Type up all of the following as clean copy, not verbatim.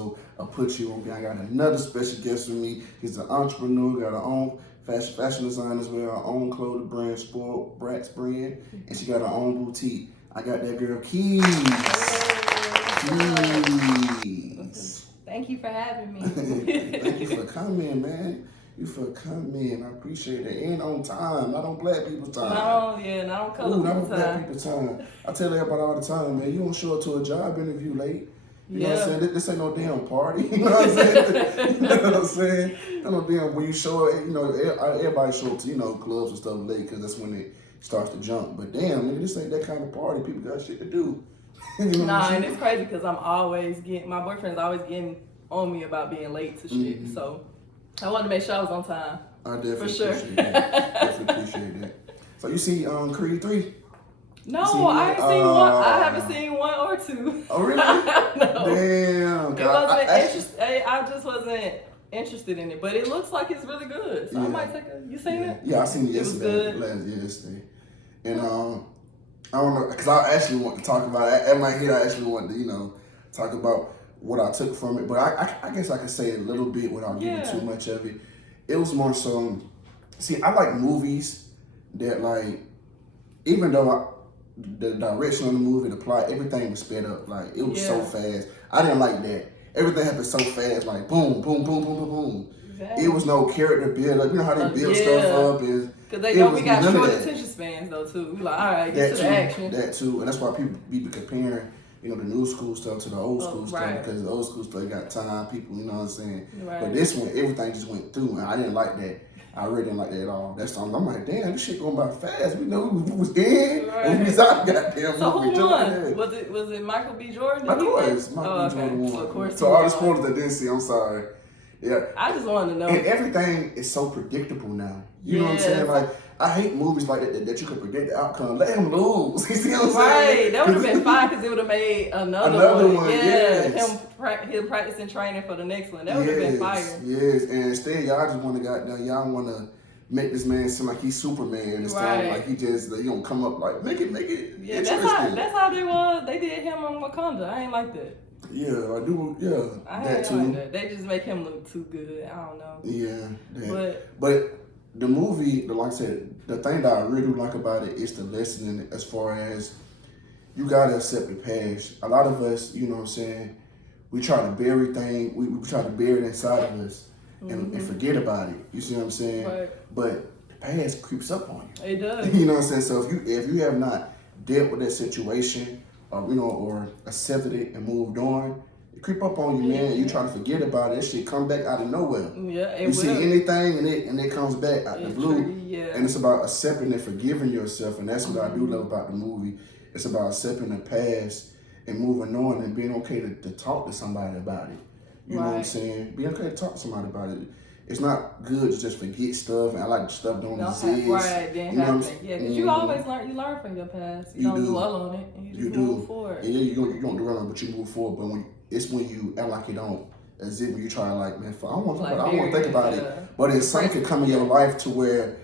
episode of Put You On. I got another special guest with me. He's an entrepreneur, got her own fashion design as well, her own clothing brand, Sport Brats brand, and she got her own boutique. I got that girl, Keys. Keys. Thank you for having me. Thank you for coming, man. You for coming. I appreciate it. And on time, not on black people's time. Not on color not on people's black time. people's time. I tell everybody all the time, man, you don't show up to a job interview late. You know what I'm saying? This ain't no damn party. You know what I'm saying? You know what I'm saying? Ain't no damn, when you show up, you know, everybody show up to, you know, clubs and stuff late because that's when it starts to jump. But damn, nigga, this ain't that kind of party. People got shit to do. You know and it's crazy because my boyfriend's always getting on me about being late to shit. Mm-hmm. So I wanted to make sure I was on time. I definitely for sure. Appreciate that. Definitely appreciate that. So you see Creed 3? No, I ain't seen one. I haven't seen one or two. Oh, really? No. Damn. It wasn't interesting. I just wasn't interested in it, but it looks like it's really good. So I might take a. You seen it? Yeah, I seen it yesterday. Yesterday. And I don't know, because I actually want to talk about it. At my head, I actually want to, you know, talk about what I took from it. But I guess I could say a little bit without giving too much of it. It was more so, see, I like movies that, like, even though the direction of the movie, the plot, everything was sped up. Like, it was so fast. I didn't like that. Everything happened so fast, like, boom, boom, boom, boom, boom, boom. Exactly. It was no character build up. You know how they build stuff up? Because they know we got short attention spans, though, too. We like, all right, get to the action. That, too. And that's why people be comparing, you know, the new school stuff to the old school stuff, because the old school stuff got time, people, you know what I'm saying? Right. But this one, everything just went through, and I didn't like that. I really didn't like that at all. That's the I'm like, damn, this shit going by fast. We know who was in, and we was out goddamn. So who won? Was it Michael B. Jordan? Of course, Michael B. Jordan won. So of course. So all the spoilers I didn't see, I'm sorry. Yeah. I just wanted to know. And everything is so predictable now. You know what I'm saying? Like, I hate movies like that you can predict the outcome. Let him lose. You see what I'm saying? Right. That would have been fine because it would have made another one. Yes. Him practicing training for the next one. That would have been fire. Yes. And instead, y'all just want to y'all want to make this man seem like he's Superman instead of like he just you know come up like make it yeah, that's how they was. They did him on Wakanda. I ain't like that. Yeah, I do. Yeah, I that too. Like that. They just make him look too good. I don't know. Yeah, but the movie, like I said, the thing that I really like about it is the lesson in it, as far as you gotta accept the past. A lot of us, you know what I'm saying, we try to bury things. We try to bury it inside of us and forget about it. You see what I'm saying? Right. But the past creeps up on you. It does. You know what I'm saying? So if you have not dealt with that situation, or accepted it and moved on, it creep up on you, man. You try to forget about it. That shit come back out of nowhere. Yeah, you see anything and it comes back out the blue. And it's about accepting and forgiving yourself, and that's what I do love about the movie. It's about accepting the past and moving on and being okay to talk to somebody about it. You know what I'm saying? Being okay to talk to somebody about it. It's not good to just forget stuff and I like stuff don't exist. Right, then happen. Yeah, because you always learn from your past. You don't dwell on it and you just move forward. Yeah, you don't dwell on it, but you move forward. But when you act like you don't, as if when you try to like, man, I don't want to think about it. But then something could come in your life to where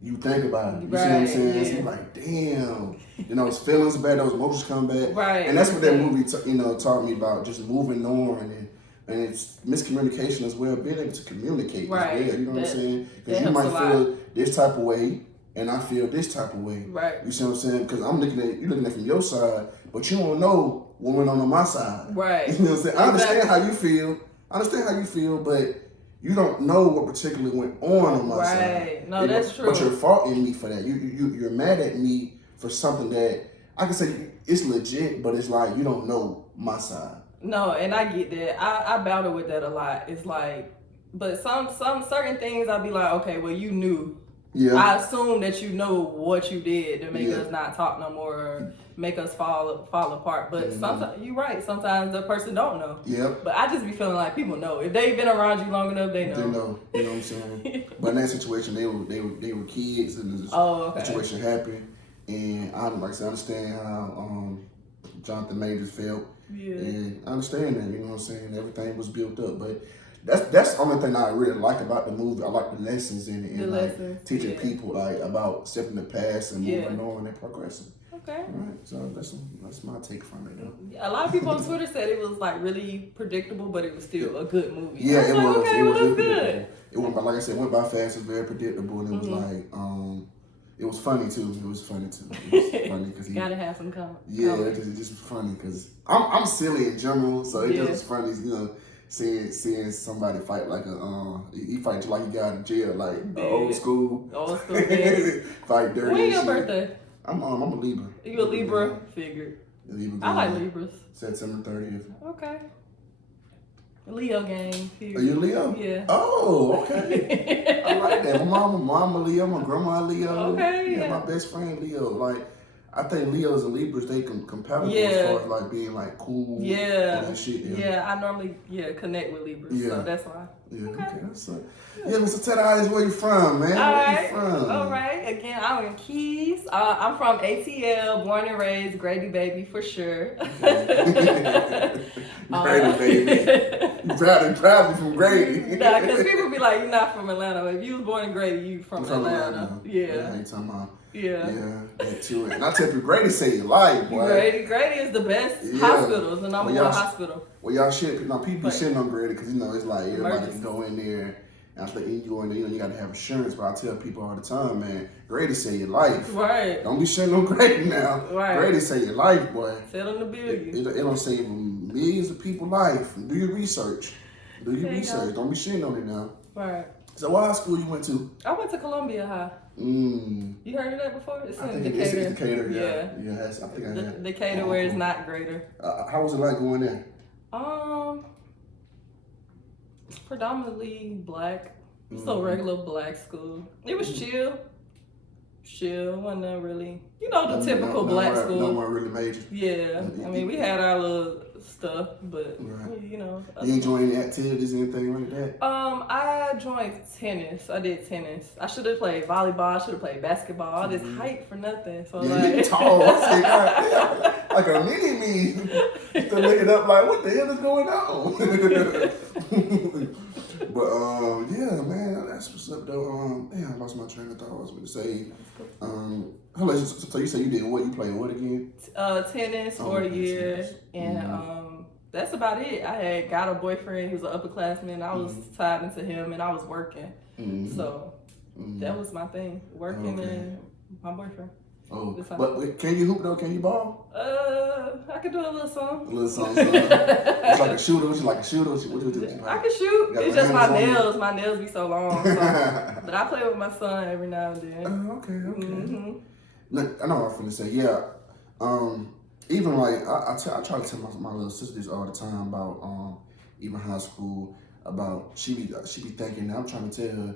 you think about it. You see what I'm saying? Yeah. So you're like, damn. You know, it's feelings back, those emotions come back. Right. And that's what that movie taught me about, just moving on and it's miscommunication as well, being able to communicate as well, you know what I'm saying? Because you might feel this type of way, and I feel this type of way. Right. You see what I'm saying? Because you're looking at it from your side, but you don't know what went on my side. Right. You know what I'm saying? I understand how you feel, but you don't know what particularly went on my side. Right. No, that's true. But you're faulting me for that. You're mad at me for something that I can say it's legit, but it's like you don't know my side. No, and I get that. I battle with that a lot. It's like, but some certain things I'll be like, okay, well, you knew. Yeah. I assume that you know what you did to make us not talk no more or make us fall apart. But sometimes you're right. Sometimes the person don't know. Yep. But I just be feeling like people know. If they've been around you long enough, they know. They know. You know what I'm saying? But in that situation, they were kids, and this situation happened. And I understand how Jonathan Majors felt. Yeah. And I understand that, you know what I'm saying? Everything was built up. But that's the only thing I really like about the movie. I like the lessons in it and teaching people like about accepting the past and moving on and progressing. Okay. Okay. All right. So that's my take from it, though. A lot of people on Twitter said it was like really predictable, but it was still a good movie. Yeah, it was. Okay, It was that's good. It went by, like I said, went by fast. It was very predictable, and it was like, it was funny too. It was funny because he gotta have some comedy. Yeah, it just funny because I'm silly in general, so it just was funny, seeing somebody fight like he fight you like he got in jail, like old school. Old school. Yeah. Fight dirty. When your birthday? I'm a Libra. You a Libra? Figured. Libra. I like Libras. September 30th. Okay. Leo gang. Are you a Leo? Yeah. Oh, okay. I like that. My mama Leo, my grandma Leo. Okay. Yeah, my best friend Leo. Like, I think Leos and Libras, they compatible as far as like being like cool. Yeah. And shit. Yeah, I normally connect with Libras, so that's why. Yeah, okay. That's yeah, Mr. Ted Eyes, where you from, man? Where you from? All right. Again, I'm in Keys. I'm from ATL, born and raised, Grady baby for sure. Okay. Grady baby. Proud from Grady. Nah, because people be like, you're not from Atlanta. If you was born in Grady, you from Atlanta. Yeah. Yeah, you talking about. Yeah. Yeah, that too. And I tell you, Grady saved your life, boy. Grady is the best hospital. It's the number one hospital. Well, y'all shit. Now people be shitting on Grady because it's like everybody can go in there. And after you go in there, you got to have insurance. But I tell people all the time, man, Grady saved your life. Right. Don't be shitting on Grady now. Right. Grady saved your life, boy. Tell them to build you. It don't save millions of people's life. Do your research. Do your research. Don't be shitting on it now. Right. So what high school you went to? I went to Columbia High. You heard of that before? It's in Decatur. It's Decatur, yeah. I think I had. Decatur, where it's not greater. How was it like going there? Predominantly black. So regular black school. It was chill. Wasn't that really, the typical black school. No one really major. Yeah, I mean we had our little stuff, but You ain't join any activities, anything like that? I joined tennis. I did tennis. I should have played volleyball. I should have played basketball. All this height for nothing. So you tall. I said, God, like a mini me. To look it up like, what the hell is going on? But yeah, man, that's what's up though. Damn, I lost my train of thought. I was going to say, so you say you did what? You played what again? Tennis for a year, and that's about it. I had got a boyfriend. He was an upperclassman. I was tied into him, and I was working. So that was my thing, working and my boyfriend. Oh, but can you hoop though? Can you ball? I could do a little song. A little song. It's like a shooter. What you like a shooter? What you like? I can shoot. It's just my nails. My nails be so long. So. But I play with my son every now and then. Okay. Look, I know what I'm finna say. Yeah. Even like I try to tell my little sister this all the time about even high school, about she be thinking. I'm trying to tell her.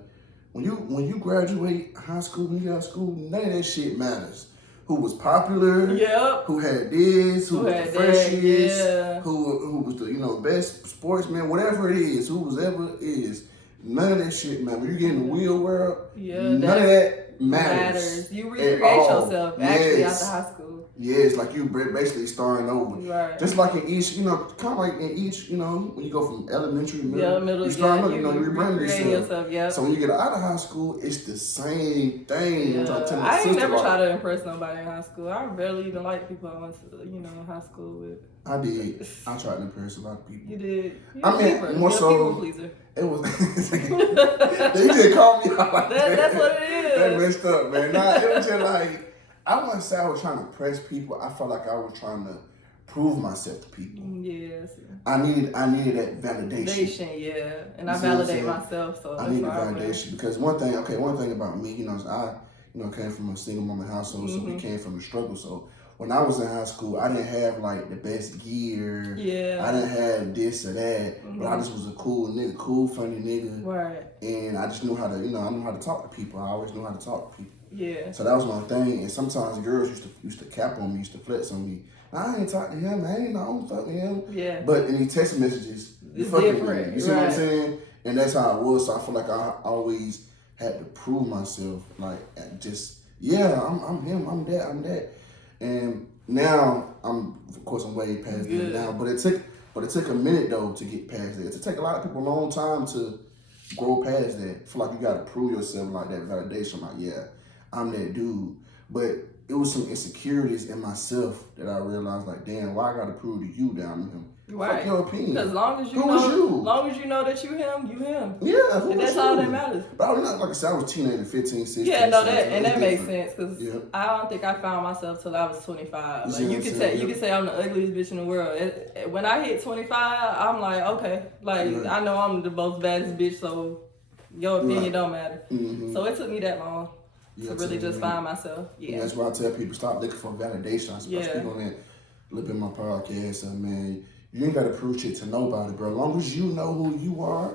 When you graduate high school, when you get out of school, none of that shit matters. Who was popular? Yep. Who had this? Who was the freshest? Who was the best sportsman? Whatever it is, whoever is, none of that shit matters. When you get in the real world, none of that matters. You recreate yourself actually after high school. Yeah, it's like you basically starting over. Right. Just like in each, kind of like in each, when you go from elementary to middle, you start over, you rebrand yourself. Yep. So when you get out of high school, it's the same thing. Yeah. I ain't never try to impress nobody in high school. I barely even like people I went to, high school with. I did. I tried to impress a lot of people. You did. More so. People pleaser. It was. They just called me out like that. That's what it is. That messed up, man. It was just like. I wouldn't say I was trying to impress people. I felt like I was trying to prove myself to people. Yes. I needed that validation. Yeah. And I validate myself, so I needed validation because one thing about me, is I, came from a single mom household, so we came from the struggle. So when I was in high school, I didn't have like the best gear. Yeah. I didn't have this or that, but I just was a cool nigga, funny nigga. Right. And I just knew how to, I knew how to talk to people. I always knew how to talk to people. Yeah. So that was my thing, and sometimes girls used to cap on me, used to flex on me. I ain't talk to him, I don't talk to him. Yeah. But in these text messages, it's different. You see what I'm saying? And that's how it was. So I feel like I always had to prove myself, like I'm him, I'm that. And now I'm way past that now. But it took a minute though to get past that. It took a lot of people a long time to grow past that. I feel like you gotta prove yourself, like that validation, like I'm that dude. But it was some insecurities in myself that I realized, like, damn, why I gotta prove to you that I'm him? Right. Fuck your opinion. Because long as you know that you him, you him. Yeah, and that's all that matters. But I was not, like I said, I was teenager, 15, 16. Yeah, no, that makes sense because I don't think I found myself till I was 25. Like you can say I'm the ugliest bitch in the world. When I hit 25, I'm like, okay, like I know I'm the most baddest bitch, so your opinion don't matter. Mm-hmm. So it took me that long to really just find myself. Yeah, that's why I tell people stop looking for validation. I speak on that a little bit in my podcast, man. You ain't got to prove shit to nobody, bro. As long as you know who you are,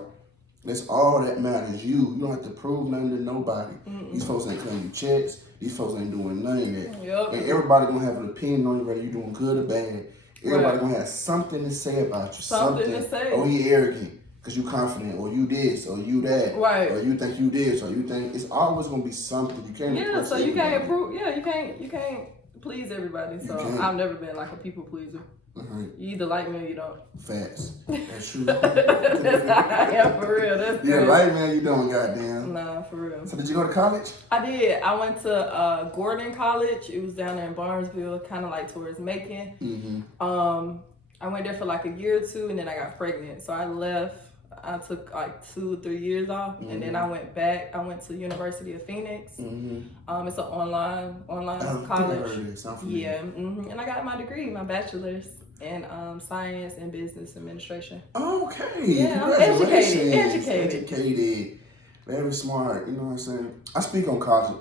that's all that matters. You don't have to prove nothing to nobody. Mm-mm. These folks ain't cutting you checks. These folks ain't doing nothing yet. Yep. And everybody gonna have an opinion on you, whether you doing good or bad. Everybody gonna have something to say about you. Something to say. Or he arrogant because you confident, or you this, or you that, right? Or you think you this, or you think it's always gonna be something. You can't. Yeah, so you can't prove. Yeah, you can't please everybody. So I've never been like a people pleaser. Mm-hmm. You either like me or you don't. Facts. That's true. That's how I am, for real. That's you don't like me or you don't, goddamn. Nah, for real. So did you go to college? I did. I went to Gordon College. It was down there in Barnesville, kind of like towards Macon. Mm-hmm. I went there for like a year or two, and then I got pregnant. So I left. I took like 2 or 3 years off, and then I went back. I went to University of Phoenix. Mm-hmm. It's an online college. Yeah, mm-hmm. And I got my degree, my bachelor's in science and business administration. Okay. Yeah, I'm educated. Very smart. You know what I'm saying? I speak on college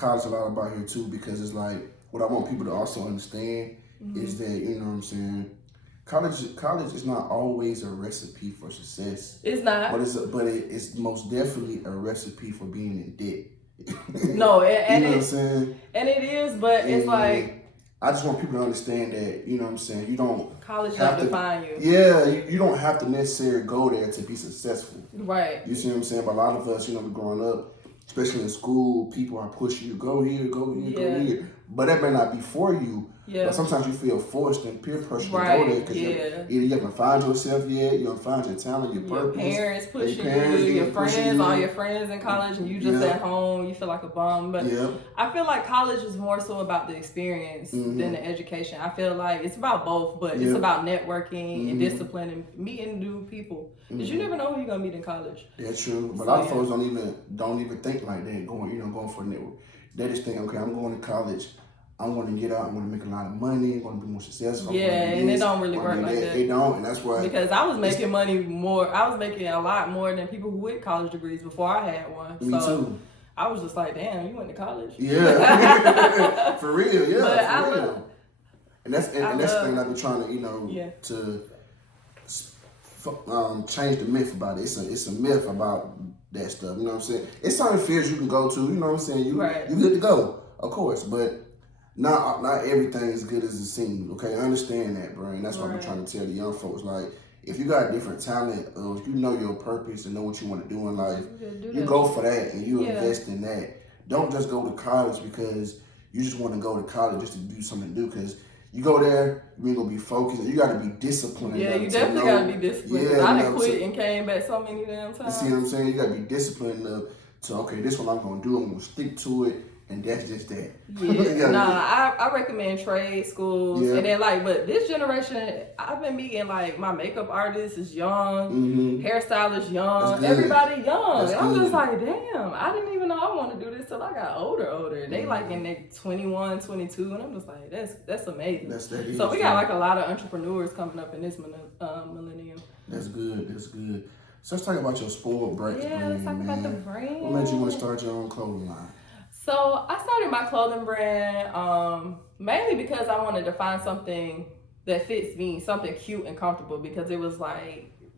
a lot about here too, because it's like what I want people to also understand is that, you know what I'm saying, college is not always a recipe for success. It's not. But it's most definitely a recipe for being in debt. No, you know what I'm saying? And it is, but it's like, I just want people to understand that, you know what I'm saying, you don't college have to define you. Yeah, you don't have to necessarily go there to be successful. Right. You see what I'm saying? But a lot of us, you know, we're growing up, especially in school, people are pushing you, go here, go here. But that may not be for you. Yeah. But sometimes you feel forced and peer pressure to go there because either you haven't found yourself yet, you haven't found your talent, your purpose. Your parents pushing you, your friends, all your friends in college, and you just at home, you feel like a bum. But I feel like college is more so about the experience than the education. I feel like it's about both, but it's about networking and discipline and meeting new people. Because you never know who you're gonna meet in college. That's true. But a lot of folks don't even think like that, going for network. They just think, okay, I'm going to college. I'm going to get out. I'm going to make a lot of money. I'm going to be more successful. Yeah, and it don't really work like that. They don't, and that's why. Because I was making money more. I was making a lot more than people who with college degrees before I had one. Me too. I was just like, damn, you went to college? Yeah, for real. Yeah, for real. And that's the thing I've been trying to, to change the myth about it. It's a myth about that stuff. You know what I'm saying? It's certain fields you can go to. You know what I'm saying? You good to go, of course, but. Not everything is good as it seems, okay? I understand that, bro, and that's what I'm trying to tell the young folks. Like, if you got different talent, if you know your purpose and know what you want to do in life, you go for that and you invest in that. Don't just go to college because you just want to go to college just to do something to do, because you go there, you ain't going to be focused. You got to be disciplined. Yeah, you definitely got to be disciplined. Yeah, I done quit and came back so many damn times. You see what I'm saying? You got to be disciplined to, okay, this one I'm going to do. I'm going to stick to it. And that's just that. Yeah. I recommend trade schools. Yeah. And then but this generation, I've been meeting my makeup artist is young, hairstylist young, everybody young. And I'm just like, damn, I didn't even know I want to do this till I got older. They in their 21, 22, and I'm just like, that's amazing. So we got a lot of entrepreneurs coming up in this millennium. That's good. So let's talk about your spoiled Brats brand. Yeah, let's talk about the brand. What made you want to start your own clothing line? So I started my clothing brand mainly because I wanted to find something that fits me, something cute and comfortable, because it was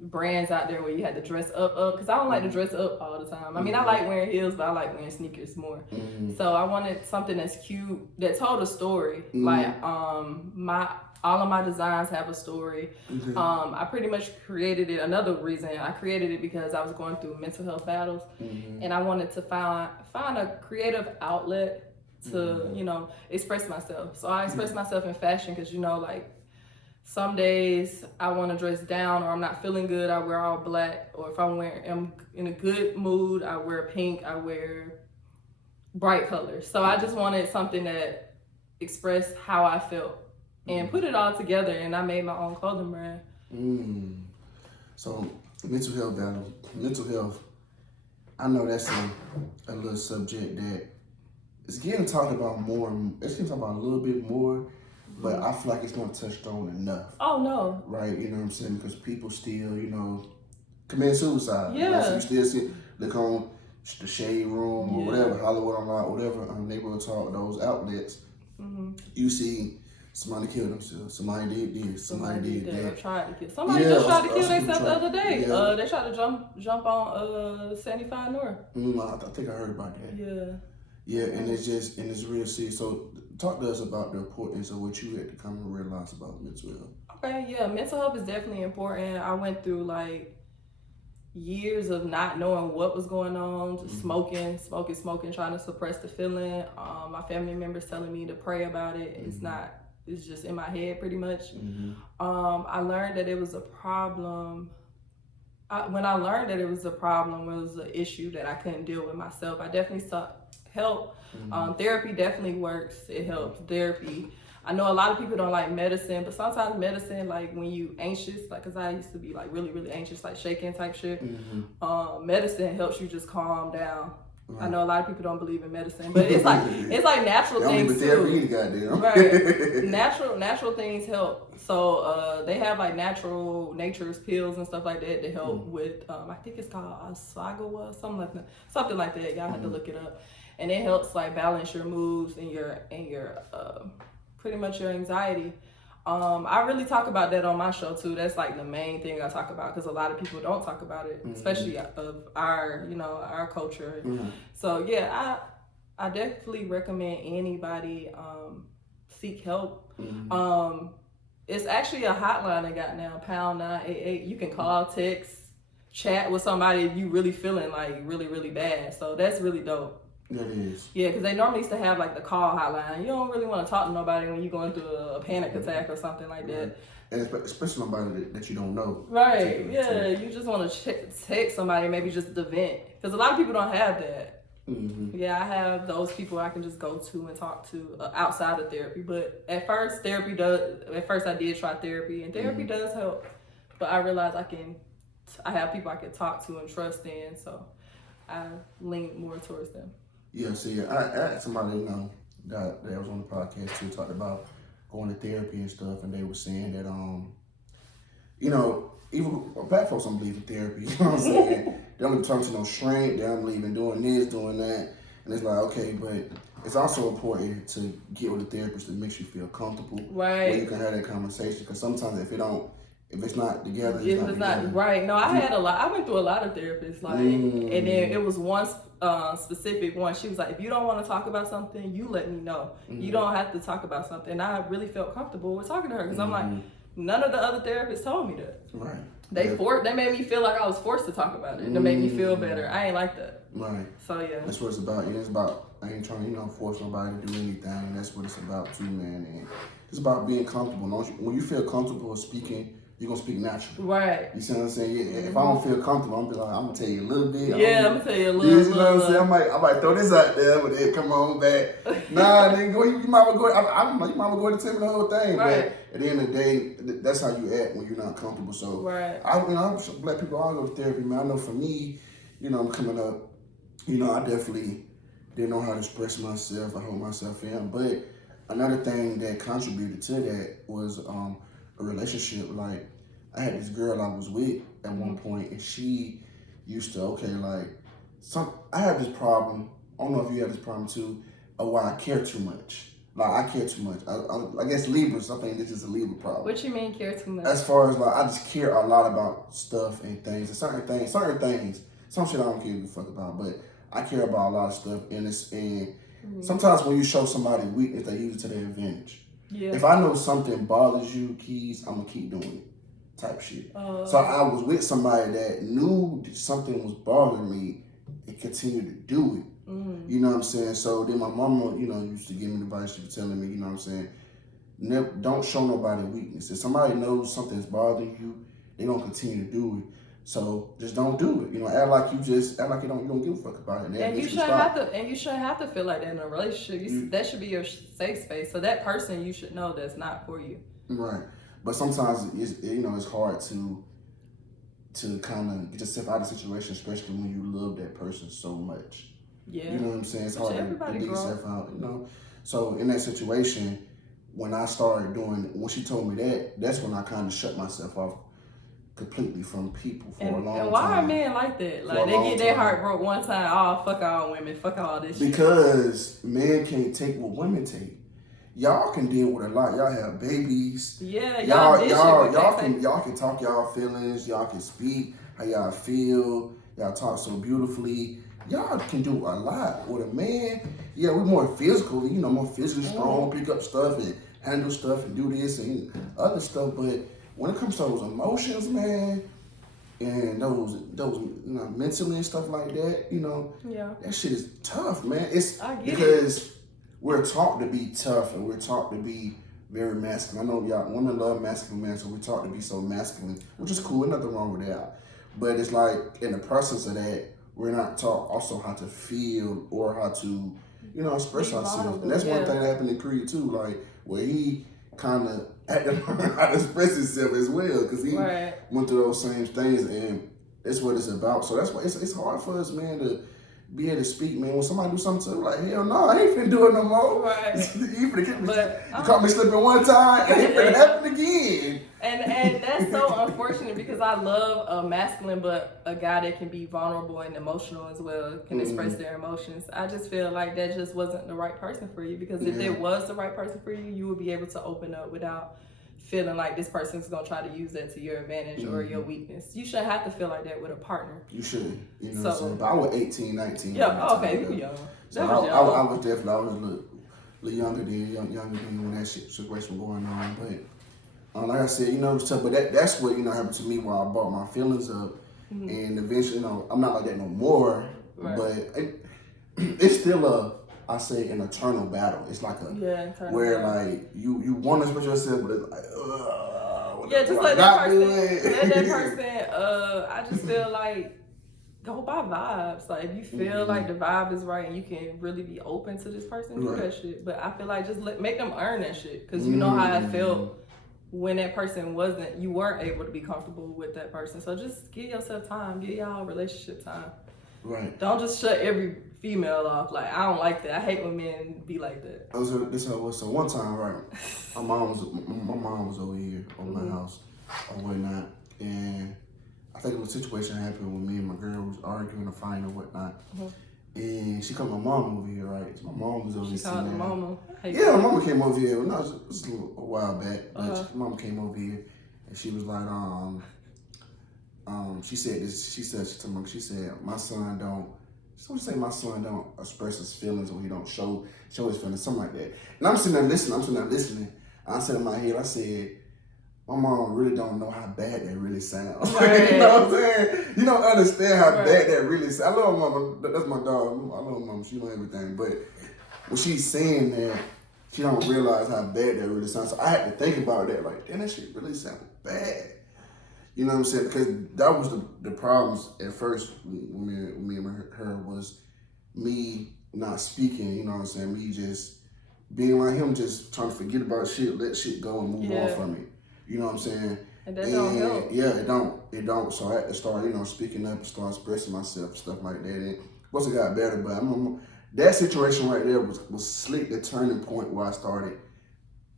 brands out there where you had to dress up, because I don't like to dress up all the time. I mean, I like wearing heels, but I like wearing sneakers more. So I wanted something that's cute, that told a story. All of my designs have a story. I pretty much created it. Another reason I created it because I was going through mental health battles, and I wanted to find a creative outlet to express myself. So I express myself in fashion because some days I want to dress down, or I'm not feeling good, I wear all black. Or if I'm in a good mood, I wear pink. I wear bright colors. So I just wanted something that expressed how I felt and put it all together, and I made my own clothing brand. So mental health battle, mental health. I know that's a little subject that it's getting talked about more. It's getting talked about a little bit more, but I feel like it's not touched on enough. Oh no! Right, you know what I'm saying? Because people still, commit suicide. Yeah. So you still see, look on the Shade Room or whatever, Hollywood Online, whatever, Neighborhood Talk, those outlets. You see somebody killed themselves. Somebody did this. Somebody did that. Tried to kill. Somebody just tried to kill themselves the other day. Yeah. They tried to jump on 75 North. I think I heard about that. Yeah. Yeah, and it's real serious. So talk to us about the importance of what you had to come to realize about mental health. Okay, yeah, mental health is definitely important. I went through like years of not knowing what was going on, just smoking, trying to suppress the feeling. My family members telling me to pray about it. It's just in my head pretty much. I learned that it was a problem. When I learned that it was a problem, it was an issue that I couldn't deal with myself. I definitely sought help. Therapy definitely works. It helps. Therapy. I know a lot of people don't like medicine, but sometimes medicine, like when you anxious, like, cause I used to be like really, really anxious, like shaking type shit. Medicine helps you just calm down. I know a lot of people don't believe in medicine, but it's like natural things too. Goddamn. Right. Natural things help. So they have like nature's pills and stuff like that to help with. I think it's called Asagawa, something like that. Y'all have to look it up, and it helps like balance your moods and your pretty much your anxiety. I really talk about that on my show too. That's like the main thing I talk about because a lot of people don't talk about it, especially of our culture. So yeah, I definitely recommend anybody seek help. It's actually a hotline I got now, pound 988. You can call, text, chat with somebody if you really feeling like really, really bad. So that's really dope. That is. Yeah, because they normally used to have like the call hotline. You don't really want to talk to nobody when you're going through a panic attack or something like that. And especially somebody that you don't know. Right, yeah. You just want to text somebody, maybe just the vent. Because a lot of people don't have that. Yeah, I have those people I can just go to and talk to outside of therapy. But at first I did try therapy, and therapy does help. But I realized I have people I can talk to and trust in, so I lean more towards them. Yeah, see, I had somebody, that was on the podcast too, talked about going to therapy and stuff, and they were saying that, even black folks don't believe in therapy, you know what I'm saying? They don't talk to no shrink, they don't believe in doing this, doing that, and it's like, okay, but it's also important to get with a therapist that makes you feel comfortable. Right. Where you can have that conversation, because sometimes if it's not together, it's not right. No, I went through a lot of therapists, like, and then it was one specific one. She was like, if you don't want to talk about something, you let me know. You don't have to talk about something. And I really felt comfortable with talking to her because I'm like, none of the other therapists told me that. Right. They made me feel like I was forced to talk about it to make me feel better. I ain't like that. Right. So yeah. That's what it's about. It's about, I ain't trying to force nobody to do anything. That's what it's about too, man. And it's about being comfortable. When you feel comfortable speaking, you're going to speak naturally. Right. You see what I'm saying? Yeah, if I don't feel comfortable, I'm going to tell you a little bit. Yeah, I'm going to tell you a little bit. You know what I'm saying? I might throw this out there, but then come on back. Nah, nigga, you might go. You might go to tell me the whole thing. Right. But at the end of the day, that's how you act when you're not comfortable. So, right. Black people all go to therapy, man. I know for me, I'm coming up, I definitely didn't know how to express myself. I hold myself in. But another thing that contributed to that was a relationship. Like, I had this girl I was with at one point, and she used to, I have this problem, I don't know if you have this problem too, of why I care too much. Like, I care too much. I guess Libras, I think this is a Libra problem. What you mean care too much? As far as, I just care a lot about stuff and things, and certain things, some shit I don't give a fuck about, but I care about a lot of stuff, and sometimes when you show somebody weakness, they use it to their advantage. Yeah. If I know something bothers you, Keys, I'm gonna keep doing it. Type shit. So I was with somebody that knew something was bothering me and continued to do it. You know what I'm saying? So then my mama, used to give me advice. She was telling me, you know what I'm saying, don't show nobody weakness. If somebody knows something's bothering you, they don't continue to do it. So just don't do it. Act like you don't give a fuck about it. And you shouldn't have to feel like that in a relationship. That should be your safe space. So that person, you should know that's not for you. Right. But sometimes it's hard to kind of get yourself out of the situation, especially when you love that person so much. Yeah. You know what I'm saying? It's hard to get yourself out. So in that situation, when she told me that, that's when I kind of shut myself off completely from people for a long time. And why are men like that? Like, they get their heart broke one time. Oh, fuck all women. Fuck all this shit. Because men can't take what women take. Y'all can deal with a lot. Y'all have babies. Yeah, y'all can talk y'all feelings. Y'all can speak how y'all feel. Y'all talk so beautifully. Y'all can do a lot. With a man, yeah, we're more physical. More physically strong, pick up stuff and handle stuff and do this and other stuff. But when it comes to those emotions, man, and those mentally and stuff like that, that shit is tough, man. Because we're taught to be tough and we're taught to be very masculine. I know women love masculine men, so we're taught to be so masculine, which is cool. Nothing wrong with that. But it's like in the process of that, we're not taught also how to feel or how to, express ourselves. And that's one thing that happened in Creed too, like where he kind of had to learn how to express himself as well, because he went through those same things, and that's what it's about. So that's why it's hard for us, man, to be able to speak, man. When somebody do something to us, like, hell no, I ain't finna do it no more. Right. You caught me slipping one time, and it finna happen again. And that's so unfortunate, because I love a masculine, but a guy that can be vulnerable and emotional as well, can express their emotions. I just feel like that just wasn't the right person for you, because if it was the right person for you, you would be able to open up without feeling like this person's gonna try to use that to your advantage or your weakness. You shouldn't have to feel like that with a partner. You shouldn't. What I'm saying? But I was 18, 19. Yeah, okay, you young. So I was definitely a little younger than when that situation was going on. But like I said, it was tough. But that's what happened to me while I brought my feelings up, and eventually, I'm not like that no more. Right. But it's still I say an eternal battle. It's like where battle. Like you want to express yourself, but it's like just let that person. I just feel like go by vibes. Like if you feel like the vibe is right and you can really be open to this person, do that shit. But I feel like just make them earn that shit, because you know how I felt when that person you weren't able to be comfortable with that person. So just give yourself time, give y'all relationship time. Right. Don't just shut every female off. Like, I don't like that. I hate when men be like that. So one time, right? My mom was over here over my house or whatnot, and I think it was a situation happened when me and my girl was arguing or fighting or whatnot. And she called my mom over here, right? So my mom was over here. She called her mama. Yeah, my mama came over here. No, it was a while back, but my mama came over here, and she was like, she said this. She said my son don't. Someone say my son don't express his feelings, or he don't show his feelings, something like that. And I'm sitting there listening. I said in my head, I said, my mom really don't know how bad that really sounds. Right. You know what I'm saying? You don't understand how bad that really sounds. I love mama. That's my dog. I love mama. She knows everything. But when she's saying that, she don't realize how bad that really sounds. So I had to think about that. Like, damn, that shit really sounds bad. You know what I'm saying? Because that was the problems at first with me and her was me not speaking, you know what I'm saying? Me just being like him, just trying to forget about shit, let shit go and move on from it. You know what I'm saying? And that don't help. Yeah, it don't. So I had to start, speaking up and start expressing myself and stuff like that. And once it got better, but that situation right there was slick, the turning point where I started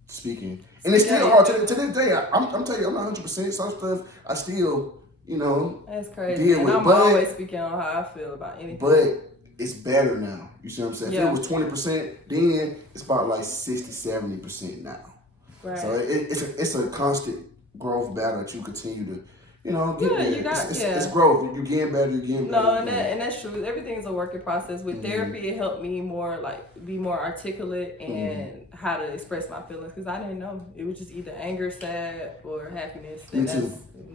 speaking. And it's still hard to this day. I'm telling you, I'm not 100%. Some stuff I still, that's crazy. And I'm always speaking on how I feel about anything. But it's better now. You see what I'm saying? If it was 20%, then it's about like 60, 70% now. Right. So it's a constant growth battle that you continue to, get there. It's growth. You're getting better. No, and that's true. Everything's a working process. With therapy, it helped me be more articulate and how to express my feelings, because I didn't know. It was just either anger, sad, or happiness. And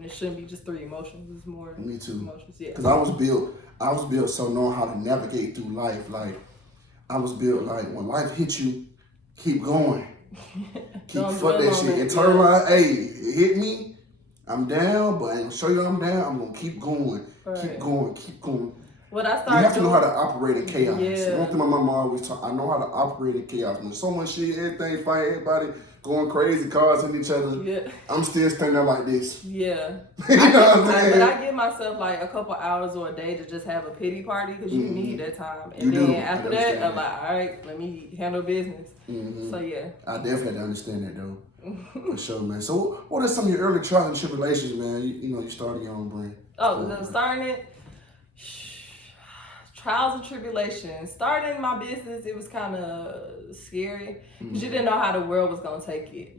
it shouldn't be just 3 emotions. It's more emotions. Yeah. Because I was built so knowing how to navigate through life. Like, I was built like, when life hits you, keep going. Fuck that shit. And turn around, hey, it hit me. I'm down, but I ain't gonna show you I'm down. I'm gonna keep going, keep going, keep going. What I started you have to doing, know how to operate in chaos. Yeah. One thing my mama always taught, I know how to operate in chaos. When there's so much shit, everything, fight, everybody going crazy, cars hitting each other. Yeah. I'm still standing there like this. Yeah. You know what I'm saying? But I give myself like a couple hours or a day to just have a pity party because you need that time. And then after that, I'm like, all right, let me handle business. So yeah. I definitely understand that though. For sure, man. So what are some of your early trials and tribulations, man? You know, you started your own brand. Starting it. Trials and tribulations. Starting my business, it was kind of scary because you didn't know how the world was gonna take it.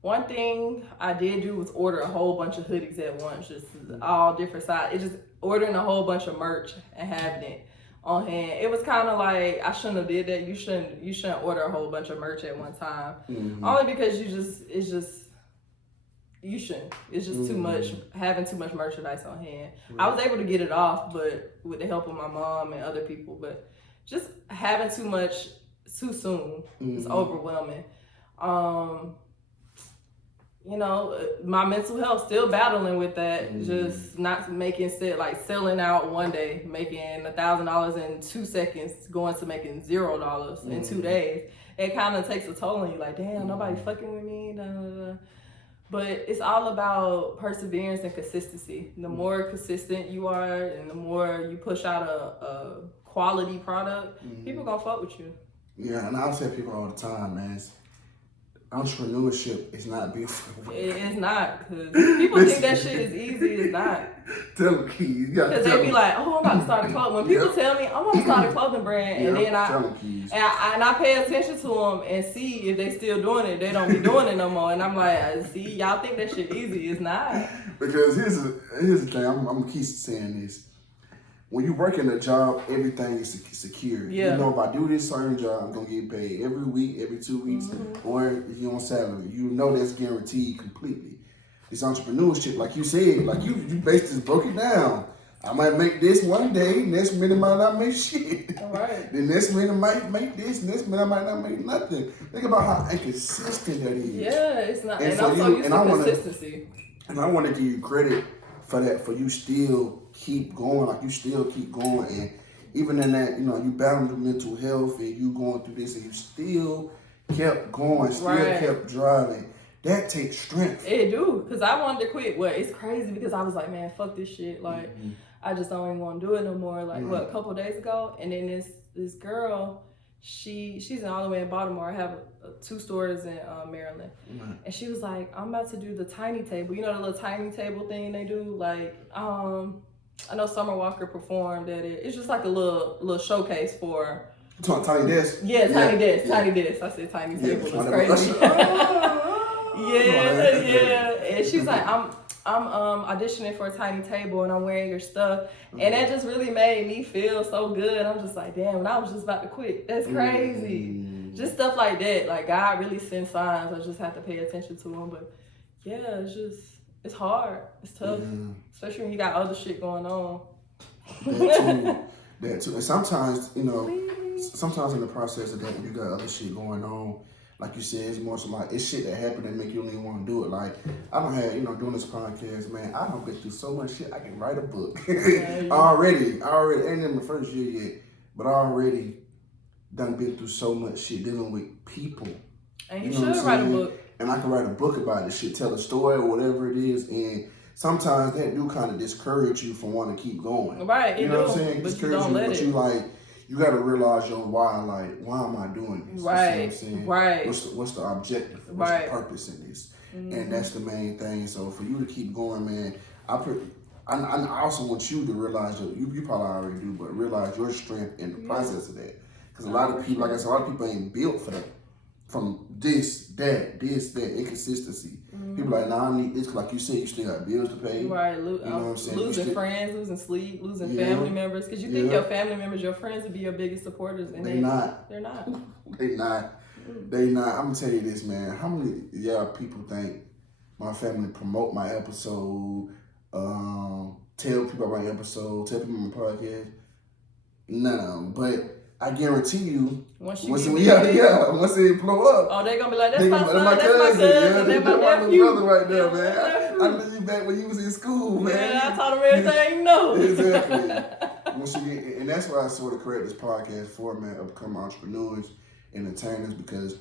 One thing I did do was order a whole bunch of hoodies at once, just all different sizes. It just ordering a whole bunch of merch and having it on hand. It was kind of like I shouldn't have did that. You shouldn't order a whole bunch of merch at one time. Only because you shouldn't. It's just too much, having too much merchandise on hand. I was able to get it off, but with the help of my mom and other people, but just having too much too soon is overwhelming. You know, my mental health, still battling with that, just not making selling out one day, making $1,000 in 2 seconds, going to making $0 in 2 days. It kind of takes a toll on you, like, damn, nobody fucking with me, da, da, da. But it's all about perseverance and consistency. The more consistent you are and the more you push out a quality product, people gonna fuck with you. Yeah, and I'll tell people all the time, man, entrepreneurship is not beautiful. It's not, because people think that shit is easy. It's not. Tell them, Keys. Because they be like, oh, I'm about to start a clothing. When people tell me, I'm going to start a clothing brand, and then I pay attention to them and see if they still doing it. They don't be doing it no more. And I'm like, see, y'all think that shit easy. It's not. Because here's the thing. I'm going to keep saying this. When you work in a job, everything is secure. Yeah. You know, if I do this certain job, I'm going to get paid every week, every 2 weeks, or if you're on salary. You know that's guaranteed completely. This entrepreneurship, like you said, like you basically broke it down. I might make this one day, next minute might not make shit. All right. The next minute might make this, next minute I might not make nothing. Think about how inconsistent that is. Yeah, it's not. And I'm so used to consistency. And I want to give you credit for that, for you still keep going, like you still keep going. And even in that, you know, you battled with mental health and you going through this and you still kept going, still kept driving. That takes strength. It do, because I wanted to quit. Well, it's crazy because I was like, man, fuck this shit. Like, I just don't even want to do it no more. Like, a couple of days ago, and then this girl, she's all the way in Baltimore. I have 2 stores in Maryland, and she was like, I'm about to do the tiny table. You know the little tiny table thing they do? Like, I know Summer Walker performed at it. It's just like a little showcase for... Tiny desk? Yeah, tiny desk. I said tiny table. It's crazy. Yeah. And she's like, I'm auditioning for a tiny table and I'm wearing your stuff. And that just really made me feel so good. I'm just like, damn, and I was just about to quit. That's crazy. Just stuff like that. Like, God really sends signs. I just have to pay attention to them. But yeah, it's hard. It's tough. Especially when you got other shit going on. That too. And sometimes, you know, sometimes in the process of that, when you got other shit going on, like you said, it's more so like, it's shit that happened that make you don't even want to do it. Like, I don't have, you know, doing this podcast, man, I don't get through so much shit, I can write a book. Already, ain't in the first year yet, but I already done been through so much shit dealing with people. And you should write a book. And I can write a book about this shit, tell a story or whatever it is, and sometimes that do kind of discourage you from wanting to keep going. Right, you know what I'm saying? But you don't let it. You like, you got to realize your why. Like, why am I doing this? Right. You know what I'm saying? Right. What's the objective? What's the purpose in this? And that's the main thing. So for you to keep going, man, I also want you to realize you probably already do, but realize your strength in the process of that. Because a lot of people, like I said, a lot of people ain't built for that. From this, that, inconsistency. People like, nah, I need this. Like you said, you still got bills to pay. Right. You know what I'm saying? Losing friends, losing sleep, losing family members. Because you think your family members, your friends would be your biggest supporters. And they're not. They're not. They not. They not. I'm going to tell you this, man. How many people think my family promote my episode, tell people about my episode, tell people my podcast? None of them. But I guarantee you, once it blow up, oh, they gonna be like, that's my son, that's my cousin, yeah, that's my my nephew. brother right there, man. I knew you back when you was in school, man. Yeah, I taught him everything you know. Exactly. Once you get, and that's why I sort of create this podcast format of becoming entrepreneurs, entertainers, because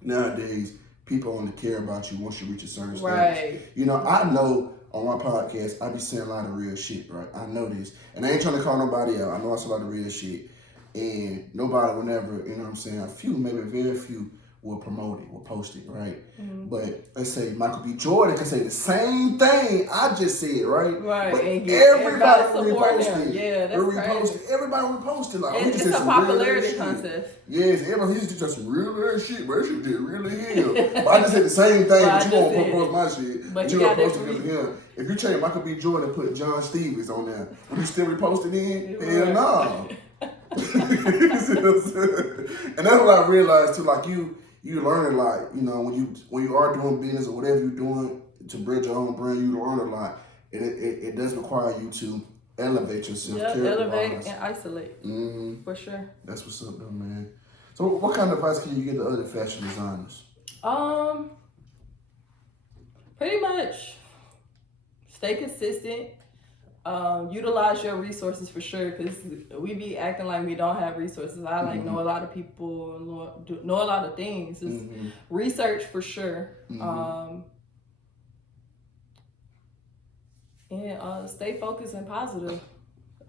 nowadays people only care about you once you reach a certain stage. You know, I know on my podcast I be saying a lot of real shit, right? I know this, and I ain't trying to call nobody out. I know I say a lot of real shit. And nobody will never, you know what I'm saying, a few, maybe very few will promote it, will post it, right? Mm-hmm. But let's say Michael B. Jordan can say the same thing I just said, right? Right. But and everybody reposted it. Yeah, that's crazy. Everybody reposted. Like, it's a popularity contest. Yes, everybody used to just some real shit, but that shit did really hell. But I just said the same thing, but you won't post my shit. But you don't post it because of him. If you change Michael B. Jordan and put John Stevens on there, would you still repost it in? Hell no. And that's what I realized too. Like you learn a lot. You know, when you are doing business or whatever you're doing to build your own brand, you learn a lot. It does require you to elevate yourself. Yeah, elevate and isolate. Mm-hmm. For sure. That's what's up, though, man. So, what kind of advice can you give to other fashion designers? Pretty much stay consistent. Utilize your resources for sure, because we be acting like we don't have resources. I know a lot of people, know a lot of things. Just research for sure. And stay focused and positive.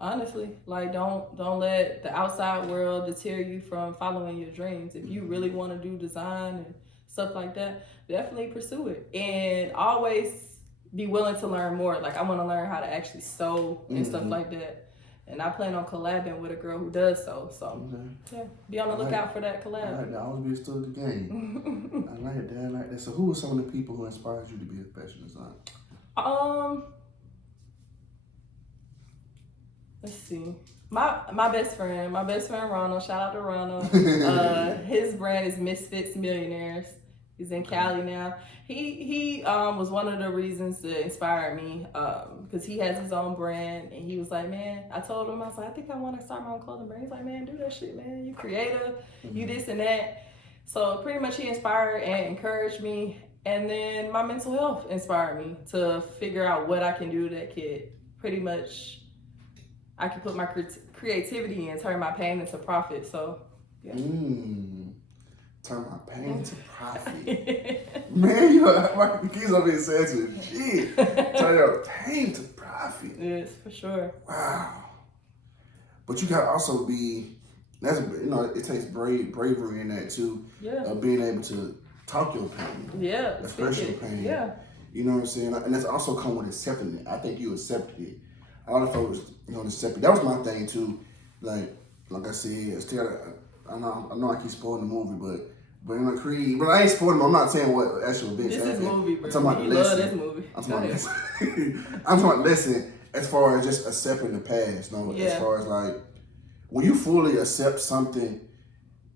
Honestly, like don't let the outside world deter you from following your dreams. If you really want to do design and stuff like that, definitely pursue it. And always be willing to learn more. Like I want to learn how to actually sew and stuff like that. And I plan on collabing with a girl who does sew. So yeah, be on the lookout for that collab. I like that. I always be still the game. I like that. So who are some of the people who inspired you to be a fashion designer? Let's see. My best friend Ronald. Shout out to Ronald. His brand is Misfits Millionaires. He's in Cali now. He was one of the reasons to inspire me, because he has his own brand, and he was like, man, I told him, I was like, I think I want to start my own clothing brand. He's like, man, do that shit, man. You creative, you this and that. So pretty much he inspired and encouraged me. And then my mental health inspired me to figure out what I can do that could pretty much, I can put my creativity and turn my pain into profit. So, yeah. Turn my pain into profit. Man, you kids over here saying some shit. Turn your pain to profit. Yes, for sure. Wow. But you gotta also be, it takes bravery in that too. Yeah. Being able to talk your pain. Yeah. Express your pain. Yeah. You know what I'm saying? And that's also come with accepting it. I think you accepted it. A lot of folks don't accept it. That was my thing too. Like I said, I know I keep spoiling the movie, but in the Creed, but I ain't spoiling. I'm not saying what actual events happened. This is movie, bro. I'm talking about the lesson. Love this movie. I'm talking about lesson as far as just accepting the past. As far as like when you fully accept something,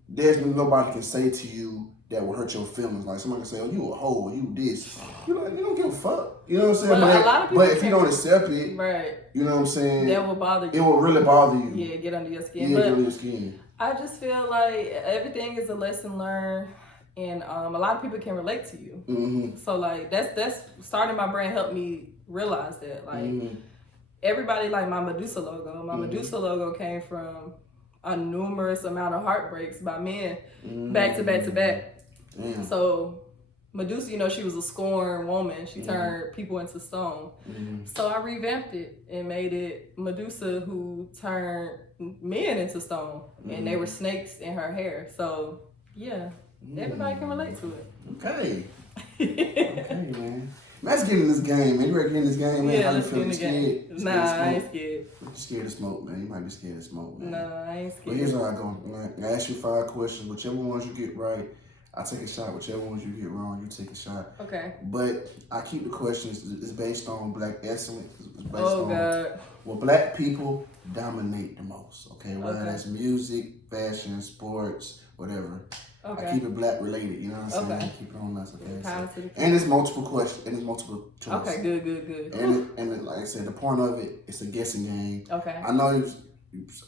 there's nobody can say to you that will hurt your feelings. Like somebody can say, "Oh, you a hoe, or you this." You don't give a fuck. You know what I'm saying? But if you don't accept it, right? You know what I'm saying? That will bother you. It will really bother you. Yeah, get under your skin. Yeah, get under your skin. I just feel like everything is a lesson learned, and a lot of people can relate to you. Mm-hmm. So like that's starting my brand helped me realize that everybody like my Medusa logo. My Medusa logo came from a numerous amount of heartbreaks by men, back to back to back. Damn. So Medusa, she was a scorned woman. She turned people into stone. So I revamped it and made it Medusa, who turned men into stone. And they were snakes in her hair. So, yeah, everybody can relate to it. Okay. Okay, man. Let's get in this game, man. You ready to get in this game, man? Yeah, How you let's get in the game. Scared? Nah, I ain't scared. You're scared of smoke, man. You might be scared of smoke, man. Nah, I ain't scared. But here's how I go. I ask you 5 questions. Whichever ones you get right, I take a shot. Whichever ones you get wrong, you take a shot. Okay. But I keep the questions. It's based on Black excellence. It's based on God. What Black people dominate the most. Okay, whether that's music, fashion, sports, whatever. Okay. I keep it Black related. You know what I'm saying? I keep it on us. Okay. And it's multiple questions. And it's multiple choice. Okay. Good. And like I said, the point of it, it's a guessing game. Okay. I know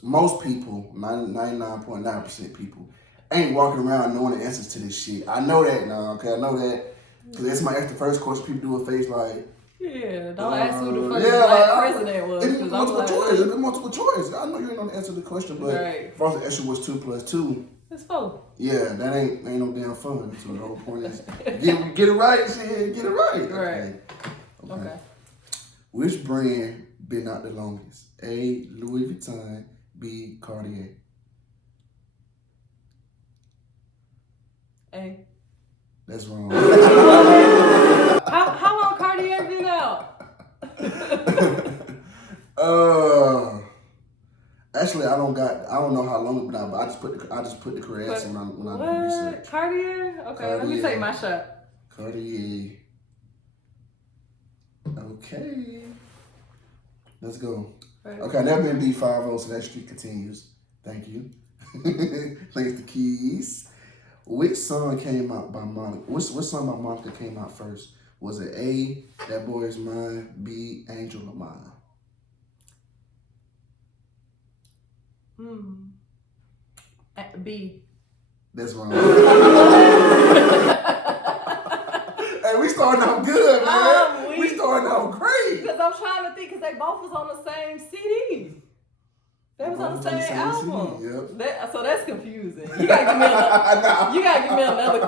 most people, 99.9% people, ain't walking around knowing the answers to this shit. I know that now, okay? I know that. Because that's my the first question people do a face like, yeah, don't ask who the first black president was. It's multiple choice. It's multiple choice. I know you ain't know the answer to the question, but if the answer was 2 + 2, it's 4. Yeah, that ain't no damn fun. So the whole point is get it right, shit. Get it right. Right. Okay. Which brand been out the longest? A. Louis Vuitton. B. Cartier. A. That's wrong. How long Cartier been out? Actually, I don't know how long it's been out, but I just put the correct answer when I do research. Cartier? Okay, Cartier. let me take my shot. Cartier. Okay. Let's go. Right. Okay, that been B5-0, so that streak continues. Thank you. Thanks to Keys. Which song came out by Monica? Which song by Monica came out first? Was it A, That Boy Is Mine, B, Angel of Mine? B. That's wrong. Hey, we starting out good, man. We starting out great. Because I'm trying to think, because they both was on the same CD. They was on the same album. Yep. So that's confusing. You gotta give me another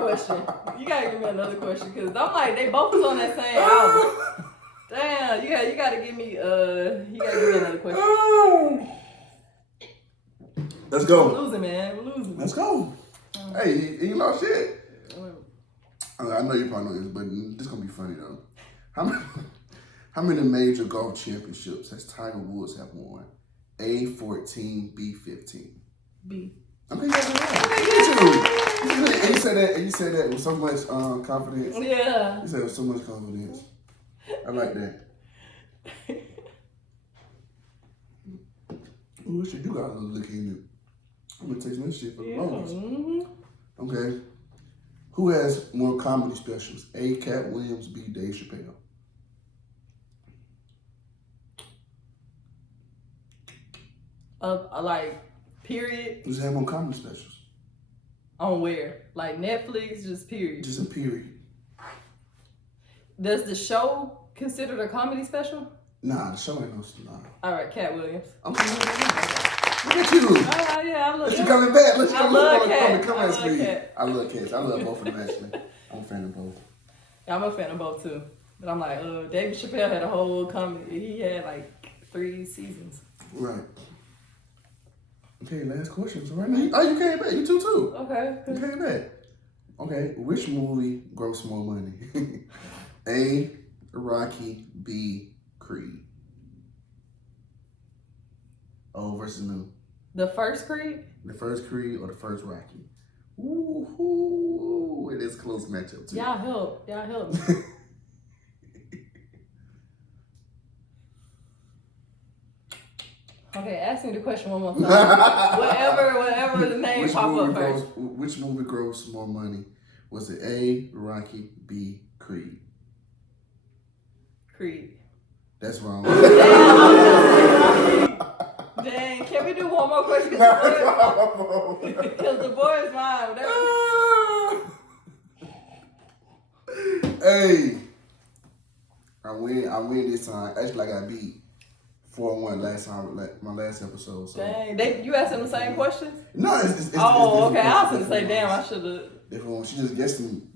question. Because I'm like, they both was on that same album. Damn, you gotta give me another question. Let's go. We're losing, man. We're losing. Let's go. Hey, you know shit. I know you probably know this, but this is gonna be funny though. How many major golf championships has Tiger Woods have won? A 14, B 15. B. Okay, you said that with so much confidence. Yeah. You said it with so much confidence. I like that. Ooh, shit, you got a little look in it. I'm gonna take this shit for the longest. Mm-hmm. Okay. Who has more comedy specials? A. Cat Williams, B. Dave Chappelle. Like, period. Who's have more comedy specials? On where? Like Netflix, just period. Just a period. Does the show consider a comedy special? Nah, the show ain't no. Nah. All right, Cat Williams. Okay. Look at you. Yeah, I love Let's coming back. Let's I love Cat. I love cats. I love both of them actually. I'm a fan of both. Yeah, I'm a fan of both too. But I'm like, David Chappelle had a whole comedy. He had like 3 seasons. Right. Okay, last question. So right now, you came back. You too. Okay. You came back. Okay, which movie grossed more money? A, Rocky, B, Creed. Old versus new. The first Creed? The first Creed or the first Rocky? Ooh, it is a close matchup too. Y'all help me. Okay, ask me the question one more time. whatever the name pop up first. Which movie grossed more money? Was it A, Rocky, B, Creed? Creed. That's wrong. Dang, can we do one more question? Because the boy is mine. Hey, I win this time. Actually, I got beat 4-1 last time, like my last episode. So. Dang, you asked him the same questions? No, it's okay. I was gonna say, damn, I should have. Different one. She just guessed them.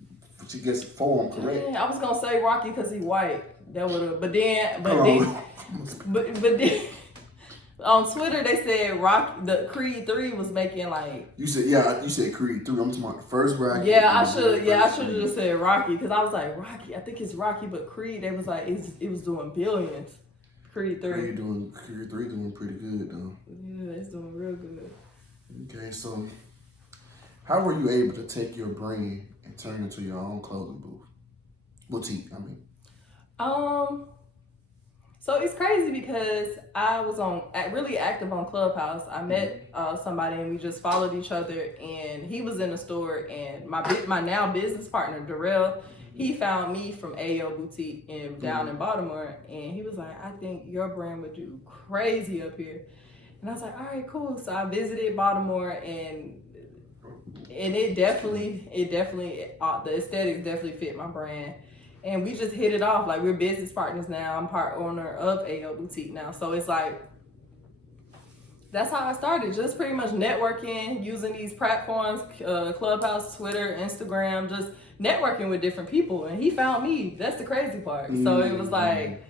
She guessed 4 of them correct. Yeah, I was gonna say Rocky because he white. That would have, but then on Twitter they said the Creed 3 was making like. You said Creed 3. I'm talking about the first Rocky. Yeah, I should have just said Rocky because I was like Rocky. I think it's Rocky, but Creed they was like it was doing billions. Creed 3 doing pretty good though. Yeah, it's doing real good. Okay, so how were you able to take your brand and turn it into your own clothing boutique? I mean. So it's crazy because I was really active on Clubhouse. I met somebody and we just followed each other, and he was in the store, and my now business partner Darrell, he found me from AO Boutique down in Baltimore, and he was like, I think your brand would do crazy up here. And I was like, all right, cool. So I visited Baltimore, and it definitely, the aesthetics definitely fit my brand. And we just hit it off. Like, we're business partners now. I'm part owner of AO Boutique now. So it's like, that's how I started. Just pretty much networking, using these platforms, Clubhouse, Twitter, Instagram, just networking with different people. And he found me. That's the crazy part. So it was like,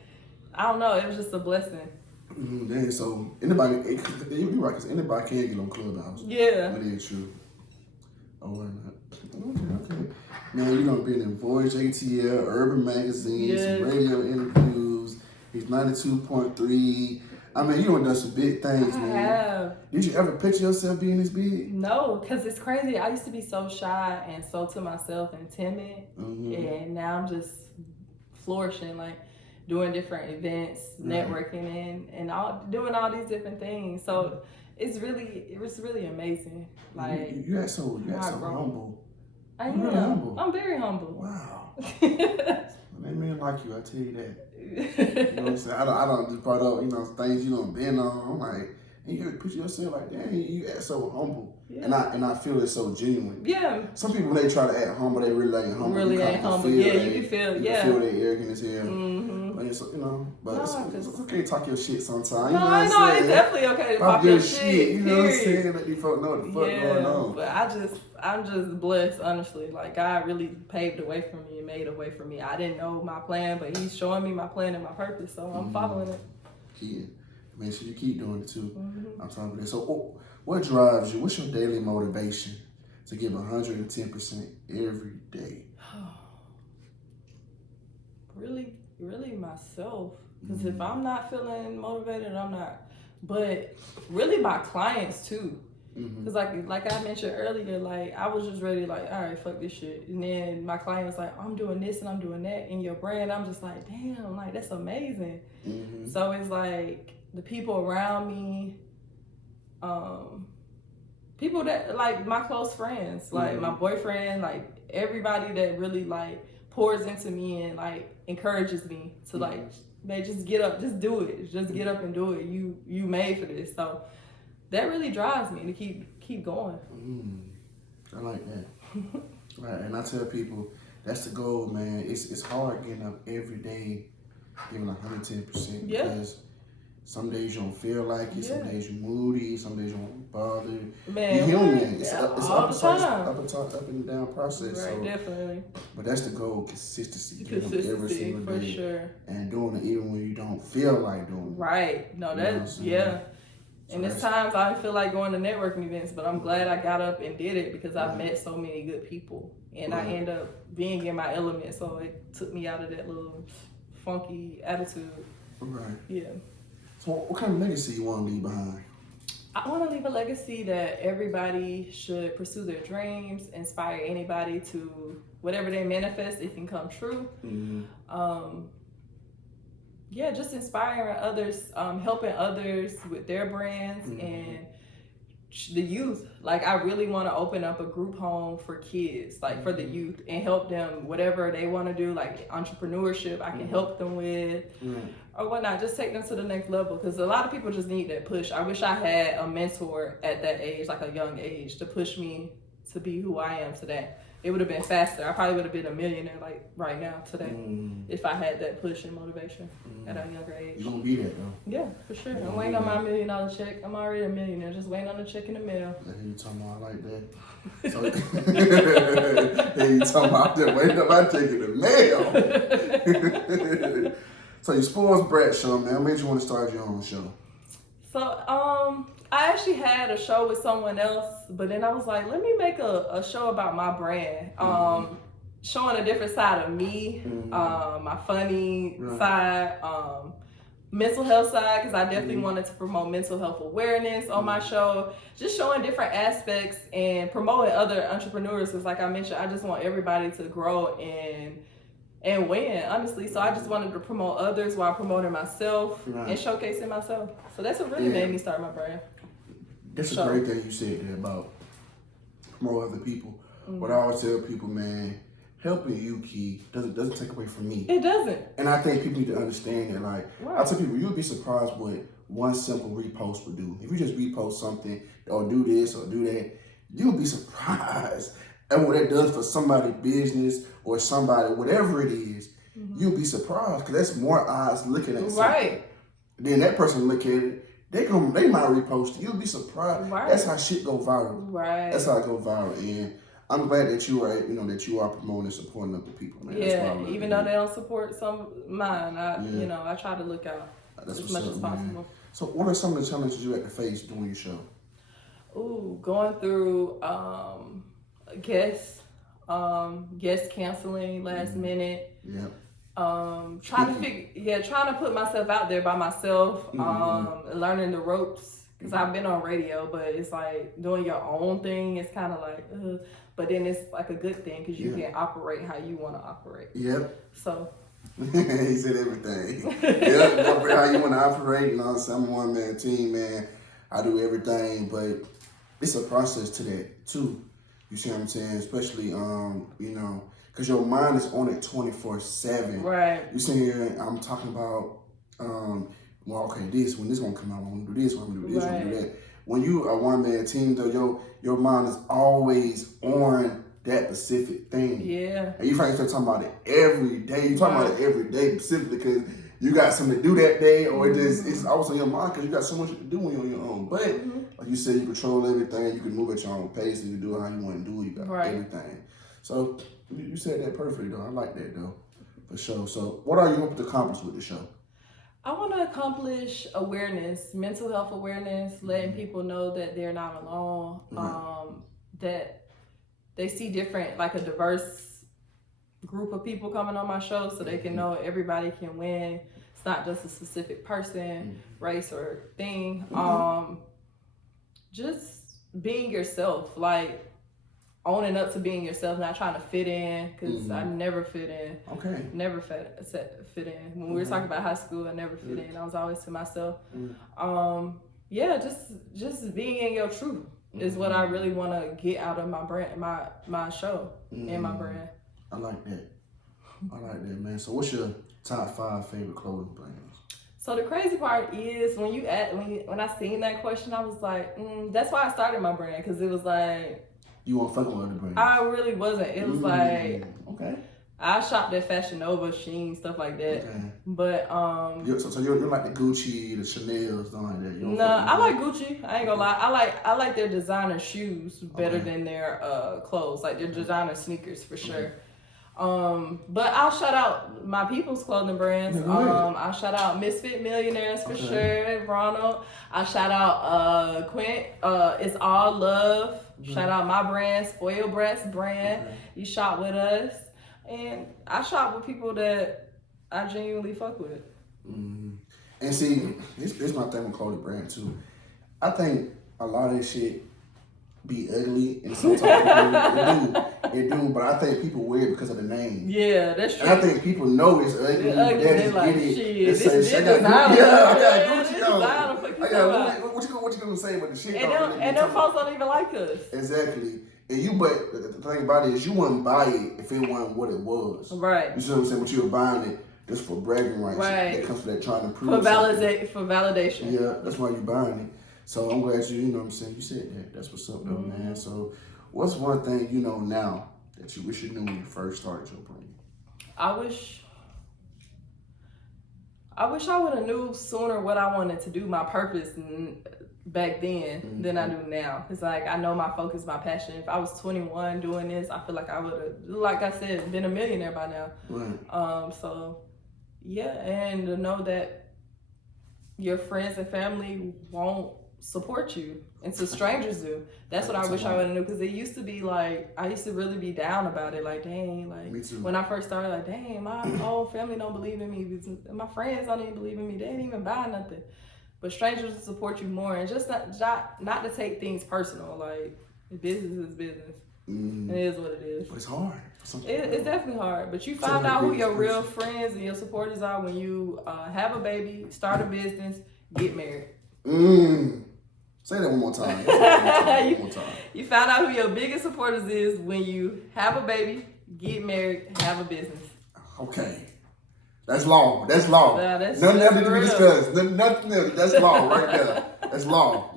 I don't know, it was just a blessing. Dang, so anybody, you're right, because anybody can get on Clubhouse. Yeah. But it's true. Oh, why not? Okay. Man, you're gonna be in Voyage ATL, Urban Magazine, some radio interviews. He's 92.3. I mean, you done some big things, man. I have. Did you ever picture yourself being this big? No, because it's crazy. I used to be so shy and so to myself and timid. And now I'm just flourishing, like doing different events, networking, and doing all these different things. So it was really amazing. Like, you got so humble. I am. Really humble. I'm very humble. Wow. That man like you, I tell you that. You know what I'm saying? I don't just brought up, things you done been on. I'm like, and you picture yourself like, dang, you act so humble. Yeah. And I feel it's so genuine. Yeah. Some people, when they try to act humble, they really ain't humble. Really ain't humble. Yeah, you can feel, you can feel they arrogant as hell. But it's okay to talk your shit sometimes. No, it's definitely okay to talk your shit. You know what I'm saying? Let these folks know what the fuck going on. But I'm just blessed, honestly. Like, God really paved the way for me and made a way for me. I didn't know my plan, but He's showing me my plan and my purpose, so I'm following it. Yeah. Make sure you keep doing it too. I'm talking about that. So, what drives you? What's your daily motivation to give 110% every day? Really myself. Because if I'm not feeling motivated, I'm not. But really my clients too. Because like I mentioned earlier, like I was just ready, like, all right, fuck this shit. And then my client was like, I'm doing this and I'm doing that in your brand. I'm just like, damn, like that's amazing. So it's like the people around me, people that like my close friends, like my boyfriend, like everybody that really like pours into me and like encourages me to like, man, just get up, just do it, just get up and do it. You made for this. So that really drives me to keep going. I like that. Right, and I tell people that's the goal, man. It's hard getting up every day, giving 110%. Yeah. Because some days you don't feel like it. Some days you're moody. Some days you won't be bothered. Man, you're human. It's up and down process. Right, so, definitely. But that's the goal: consistency. Every single day, for sure. And doing it even when you don't feel like doing it. Right. No, that's And there's times I feel like going to networking events, but I'm glad I got up and did it because I've met so many good people. And I end up being in my element, so it took me out of that little funky attitude. Right. Yeah. So what kind of legacy you want to leave behind? I want to leave a legacy that everybody should pursue their dreams, inspire anybody to whatever they manifest, it can come true. Just inspiring others, helping others with their brands and the youth. Like, I really want to open up a group home for kids, like for the youth, and help them whatever they want to do, like entrepreneurship I can help them with or whatnot, just take them to the next level, because a lot of people just need that push. I wish I had a mentor at that age, like a young age, to push me to be who I am today. It would have been faster. I probably would have been a millionaire like right now today if I had that push and motivation at a younger age. You're going to be that though. Yeah, for sure. I'm waiting on my $1 million check. I'm already a millionaire. Just waiting on the check in the mail. Yeah, you talking about like that. So, you talking about that waiting on my check in the mail. So your sports Brats show, man. What made you want to start your own show? So, I actually had a show with someone else, but then I was like, let me make a show about my brand. Showing a different side of me, my funny side, mental health side, because I definitely wanted to promote mental health awareness on my show. Just showing different aspects and promoting other entrepreneurs, because like I mentioned, I just want everybody to grow and win, honestly. So I just wanted to promote others while promoting myself and showcasing myself. So that's what really made me start my brand. That's a great thing you said there about promote other people. What I always tell people, man, helping you, Key, doesn't take away from me. It doesn't. And I think people need to understand that. Like, I tell people, you'll be surprised one simple repost would do. If you just repost something or do this or do that, you'll be surprised at what that does for somebody's business or somebody, whatever it is. You'll be surprised because that's more eyes looking at something. Right. Then that person look at it, they might repost it. You'll be surprised. Right. That's how shit go viral. Right. That's how it go viral. And I'm glad that you are, that you are promoting and supporting other people, man. Yeah, even though they don't support mine, I try to look out as much as possible. Man. So what are some of the challenges you had to face doing your show? Ooh, going through guest canceling last minute. Yeah. Trying to put myself out there by myself, learning the ropes, because I've been on radio, but it's like doing your own thing. It's kind of like, but then it's like a good thing because you can operate how you want to operate. Yep. So. He said everything. Yep, operate how you want to operate. I'm a one-man team, man. I do everything, but it's a process to that too. You see what I'm saying? Especially, because your mind is on it 24/7. Right. You see here, I'm talking about, when this gonna come out, I'm gonna do this, I'm gonna do this, I'm gonna do that. When you are one-man team, though, your mind is always on that specific thing. Yeah. And you find yourself talking about it every day. You talking about it every day specifically because you got something to do that day, or it's always on your mind because you got so much to do when you're on your own. But like you said, you control everything. You can move at your own pace and you do it how you want to do it. You got everything. So you said that perfectly, though. I like that, though, for sure. So what are you hoping to accomplish with the show? I want to accomplish awareness, mental health awareness, letting people know that they're not alone, that they see a diverse group of people coming on my show so they can know everybody can win. It's not just a specific person, race, or thing. Just being yourself, like owning up to being yourself, not trying to fit in, because I never fit in. Okay. Never fit in. When we were talking about high school, I never fit in. I was always to myself. Just being in your truth is what I really want to get out of my brand, my show, and my brand. I like that. Man. So what's your top 5 favorite clothing brands? So the crazy part is when I seen that question, I was like, that's why I started my brand, because it was like, you want to fuck with other brands? I really wasn't. It was like, okay, I shopped at Fashion Nova, Shein, stuff like that. Okay. But so you're like the Gucci, the Chanel, stuff like that. No, I like Gucci. I ain't gonna lie. I like their designer shoes better than their clothes. Like their designer sneakers for sure. But I'll shout out my people's clothing brands. I'll shout out Misfit Millionaires for sure. Ronald. I'll shout out Quint. It's All Love. Shout out my brand, Spoil Brats brand. You shop with us. And I shop with people that I genuinely fuck with. And see, this my thing with clothing brand too. I think a lot of this shit be ugly, and sometimes it do. But I think people wear it because of the name. Yeah, that's true. And I think people know it's ugly. They like, shit, this designer. I got Gucci on. What you gonna say with the shit? And them folks don't even like us. Exactly. And but the thing about it is you wouldn't buy it if it wasn't what it was. Right. You see what I'm saying? But you were buying it just for bragging rights. Right. That comes from that trying to prove for validation. Yeah, that's why you're buying it. So I'm glad you know what I'm saying, you said that. That's what's up though, man. So what's one thing you know now that you wish you knew when you first started your brand? I wish I would have knew sooner what I wanted to do, my purpose back then than I do now. Cause like I know my focus, my passion. If I was 21 doing this, I feel like I would have, like I said, been a millionaire by now. Right. So yeah, and to know that your friends and family won't support you until strangers do. That's what I wish I would have knew, because it used to be like, I used to really be down about it, like dang, like me too. When I first started, like dang, my whole family don't believe in me, my friends don't even believe in me, they didn't even buy nothing. But strangers will support you more, and just not to take things personal, like business is business. It is what it is. But it's hard. It's definitely hard, but you find out who your real friends and your supporters are when you have a baby, start a business, get married. Say that one more time. You found out who your biggest supporters is when you have a baby, get married, have a business. Okay. That's law. That's law. Nah, Nothing else to be discussed. Nothing else. That's law right there. That's law.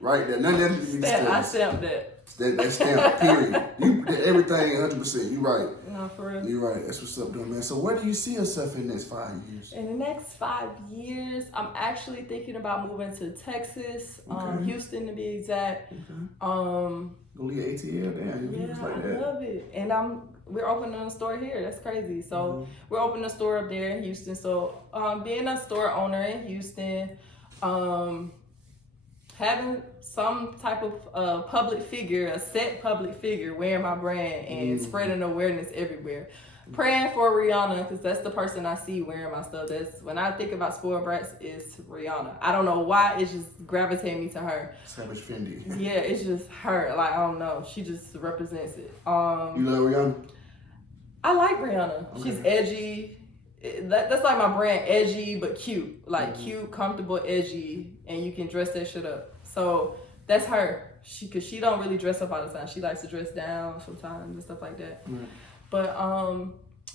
Right there. Nothing else to be discussed. I stamped that. That's stamped, period. You did everything 100%. You right. No, for real. You right. That's what's up, though, man. So where do you see yourself in the next 5 years? In the next 5 years, I'm actually thinking about moving to Texas, Houston to be exact. Okay. Go leave ATL down. Yeah, like I that. love it. And we're opening a store here. That's crazy. So we're opening a store up there in Houston. So being a store owner in Houston, having some type of public figure, a set public figure, wearing my brand and spreading awareness everywhere. Praying for Rihanna, because that's the person I see wearing my stuff. That's when I think about Spoiled Brats, it's Rihanna. I don't know why, it just gravitates me to her. Savage Fendi. Yeah, it's just her. Like, I don't know. She just represents it. You love Rihanna? I like Rihanna. Okay. She's edgy. That's like my brand, edgy but cute. Like cute, comfortable, edgy, and you can dress that shit up. So that's her. Cause she don't really dress up all the time. She likes to dress down sometimes and stuff like that. Right.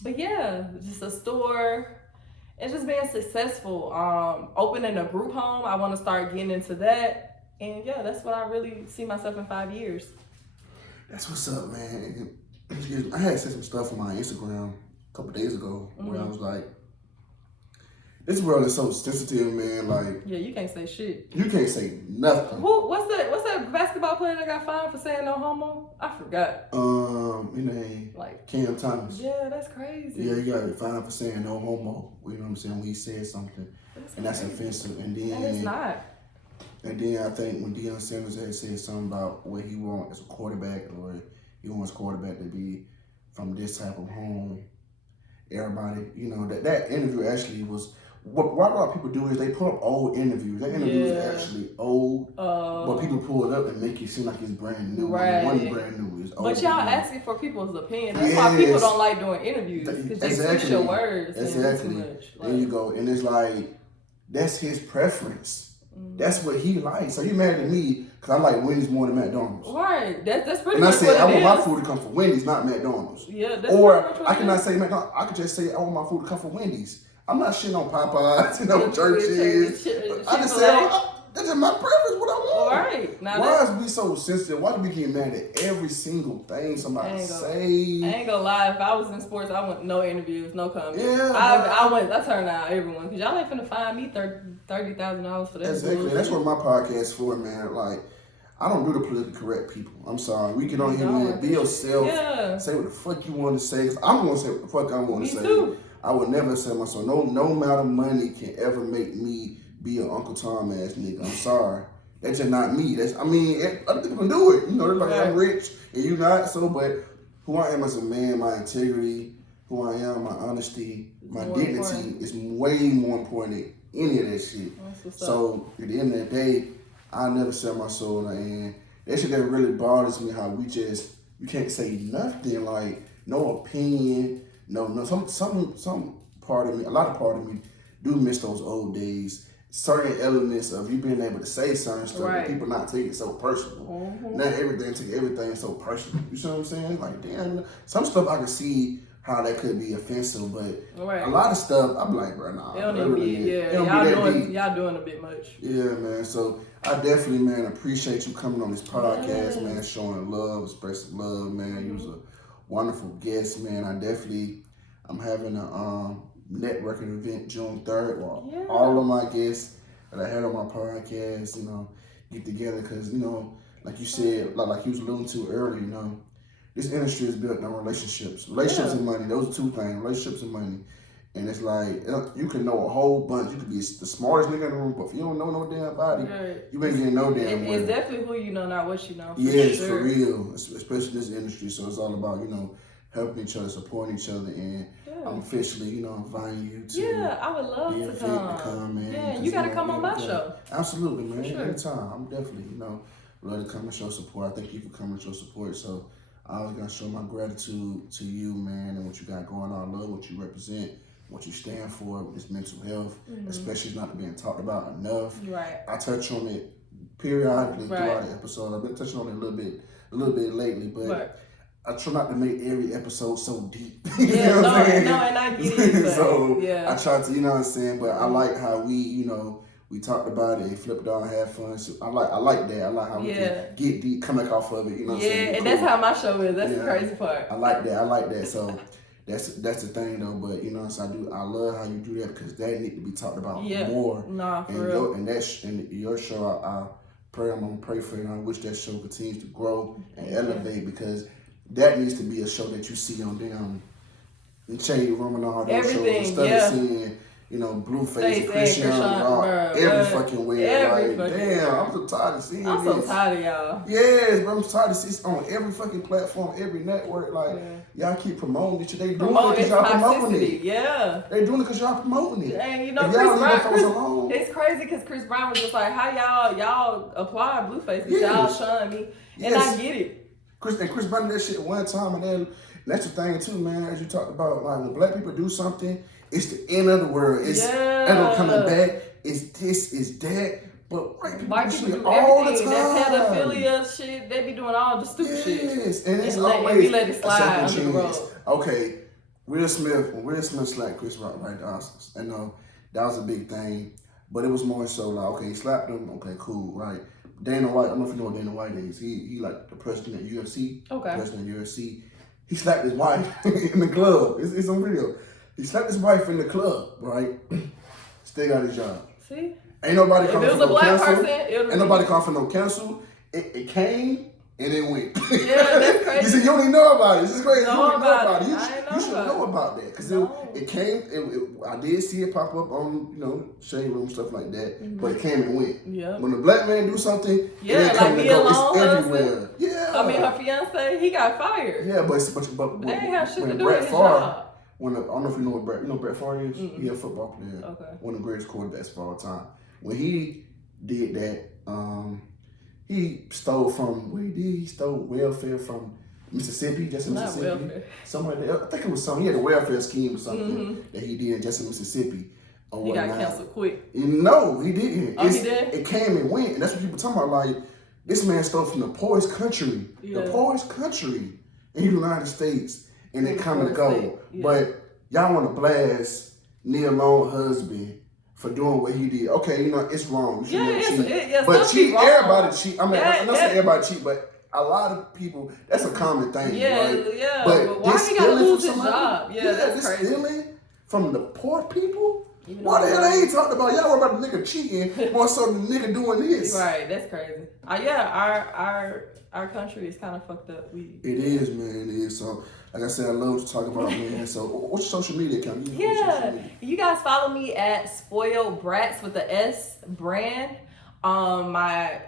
But yeah, just a store and just being successful. Opening a group home, I want to start getting into that. And yeah, that's what I really see myself in 5 years. That's what's up, man. I had said some stuff on my Instagram a couple days ago where I was like, this world is so sensitive, man. Like, yeah, you can't say shit. You can't say nothing. What's that basketball player that got fined for saying no homo? I forgot. His name like Cam Thomas. Yeah, that's crazy. Yeah, he got fined for saying no homo. You know what I'm saying? When he said something, that's offensive. And then it's not. And then I think when Deion Sanders had said something about what he wants as a quarterback, or he wants quarterback to be from this type of home. Everybody, you know, that interview actually was. What a lot of people do is they pull up old interviews. That interview is actually old, but people pull it up and make it seem like it's brand new. Right. One brand new is old. But y'all asking for people's opinion. That's why people don't like doing interviews, because they switch your words. Exactly. And too much. There you go. And it's like, that's his preference. That's what he likes. So you mad at me because I like Wendy's more than McDonald's. Right. That's pretty much. And I said, I want my is. food to come from Wendy's, not McDonald's. Yeah. That's or I cannot say McDonald's. I could just say I want my food to come from Wendy's. I'm not shitting on Popeyes, churches. I just say, that's just my preference, what I want. All right. Now why is we so sensitive? Why do we get mad at every single thing somebody say? I ain't gonna lie, if I was in sports, I want no interviews, no comments. Yeah. I turn out everyone, because y'all ain't finna find me $30,000 for that. Exactly. bullshit. That's what my podcast is for, man. Like, I don't do the politically correct people. I'm sorry. We get on here, man. Be yourself. Yeah. Say what the fuck you want to say. Cause I'm going to say what the fuck I want to say. Too. I would never say myself. No amount of money can ever make me be an Uncle Tom ass nigga. I'm sorry. That's just not me. Other people can do it. You know, they're like, I'm rich and you not. So, but who I am as a man, my integrity, who I am, my honesty, my dignity is way more important than any of that shit. So, at the end of the day, I never sell my soul. And that shit that really bothers me, how you can't say nothing, like, no opinion. No, some part of me, a lot of part of me do miss those old days. Certain elements of you being able to say certain stuff, but people not take it so personal. Not everything take everything so personal. You see what I'm saying? Like, damn, some stuff I can see how that could be offensive, but a lot of stuff I'm like, bro, nah. Y'all doing a bit much. Yeah, man. So I definitely, man, appreciate you coming on this podcast, man, showing love, expressing love, man. You was a wonderful guest, man. I'm having a networking event June 3rd where all of my guests that I had on my podcast, you know, get together because, you know, like you said, like you was alluding to earlier, you know, this industry is built on relationships. Relationships and money, those are two things, relationships and money. And it's like, you can know a whole bunch. You could be the smartest nigga in the room, but if you don't know no damn body, you ain't getting no damn way. It's definitely who you know, not what you know. For real, especially this industry. So it's all about, you know, helping each other, supporting each other, and I'm officially, you know, inviting you to. Yeah, I would love to come. Man. Yeah, you gotta come on my show. Absolutely, man. Anytime. I'm definitely, you know, love to come and show support. I thank you for coming and show support. So I was gonna show my gratitude to you, man, and what you got going on. I love what you represent, what you stand for with this mental health, especially not being talked about enough. Right. I touch on it periodically throughout the episode. I've been touching on it a little bit lately, but I try not to make every episode so deep. Yeah, know what I'm saying? No, and I get it. So yeah. I try to, you know what I'm saying. But I like how we talked about it, flipped on, had fun. So I like that. I like how we can get deep, come back off of it. You know what I'm saying? And that's how my show is. That's the crazy part. I like that. So that's the thing though. But you know, so I love how you do that because that need to be talked about more. Nah, for real. And your show, I'm gonna pray for it. And I wish that show continues to grow and elevate because that needs to be a show that you see on them in Shade Room and all those shows. Instead of seeing, Blueface and Christian Rock every fucking way. Damn, I'm so tired of seeing this. I'm so tired of y'all. Yes, bro, I'm tired of seeing on every fucking platform, every network. Y'all keep promoting it. They doing it because y'all promoting it. Yeah. They doing it because y'all promoting it. And Chris Brown, it's crazy because Chris Brown was just like, how y'all apply Blueface? Y'all shun me. And I get it. Chris Brown did that shit one time, and then that's the thing too, man. As you talked about, like when black people do something, it's the end of the world. It's ain't coming back. It's this, it's that. But white people do all everything. The time. That pedophilia shit, they be doing all the stupid shit. Yes, and it's always we let it slide under the rug. Okay, Will Smith slapped Chris Rock right at the Oscars. I know that was a big thing, but it was more so like, okay, he slapped him. Okay, cool, right. Dana White, I don't know if you know what Dana White is. He like the president of UFC. Okay. President of UFC. He slapped his wife in the club. It's on video. He slapped his wife in the club, right? Still got his job. See? Ain't nobody calling for no cancel. Ain't nobody calling for no cancel. It came and it went. Yeah, that's crazy. You see, you don't even know about it. It's just crazy. You don't even know about it. You should know about that because it came. I did see it pop up on Shade Room stuff like that, but it came and went. Yeah. When a black man do something, it ain't like coming and go. It's everywhere. Husband. Yeah. I mean, her fiance, he got fired. Yeah, but they ain't have shit to do with his job. I don't know if you know what Brett Favre is. Mm-hmm. He's a football player. Okay. One of the greatest quarterbacks of all time. When he did that, he stole from where he did. He stole welfare from Mississippi, just in Mississippi. Welfare. Somewhere there. I think it was something. He had a welfare scheme or something that he did just in Mississippi. He got canceled quick. No, he didn't. Oh, he did? It came and went, and that's what people talking about. Like, this man stole from the poorest country, the poorest country in the United States, and it come and go. Yeah. But y'all want to blast Neil Long's husband for doing what he did. Okay, it's wrong. You cheat. But cheat, everybody cheat. I mean, I'm not saying everybody cheat, but a lot of people, that's a common thing, right? Yeah, but why he gotta lose his job? Yeah, that's crazy. Stealing from the poor people? Why the hell they ain't talking about? Y'all worry about the nigga cheating more so than the nigga doing this. Right, that's crazy. Our country is kind of fucked up. It is, man. It is. So, like I said, I love to talk about it, man. So, what's your social media account? You guys follow me at Spoiled Brats with the S brand. My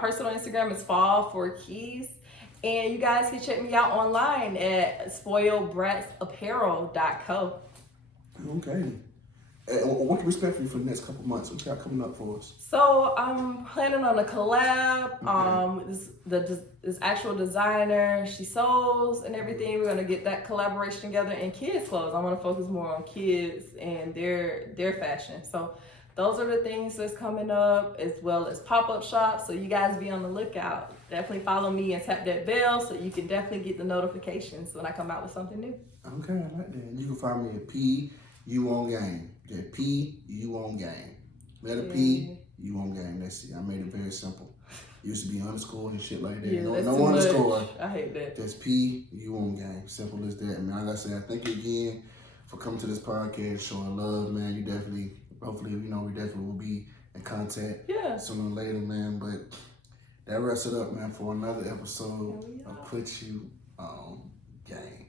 personal Instagram is Fall for Keys. And you guys can check me out online at spoiledbratsapparel.co. Okay. What can we expect from you for the next couple months? What you got coming up for us? So I'm planning on a collab. This actual designer, she sews and everything. We're gonna get that collaboration together in kids' clothes. I want to focus more on kids and their fashion. So those are the things that's coming up, as well as pop-up shops. So you guys be on the lookout. Definitely follow me and tap that bell so you can definitely get the notifications when I come out with something new. Okay, I like that. You can find me at PU on Game. That PU on Game. Letter P, you on Game. That's it. I made it very simple. It used to be underscore and shit like that. Yeah, no underscore. I hate that. That's PU on Game. Simple as that. Man, like I said, thank you again for coming to this podcast, showing love, man. You definitely, hopefully, we definitely will be in contact sooner or later, man. But that wraps it up, man, for another episode of Put You on Game.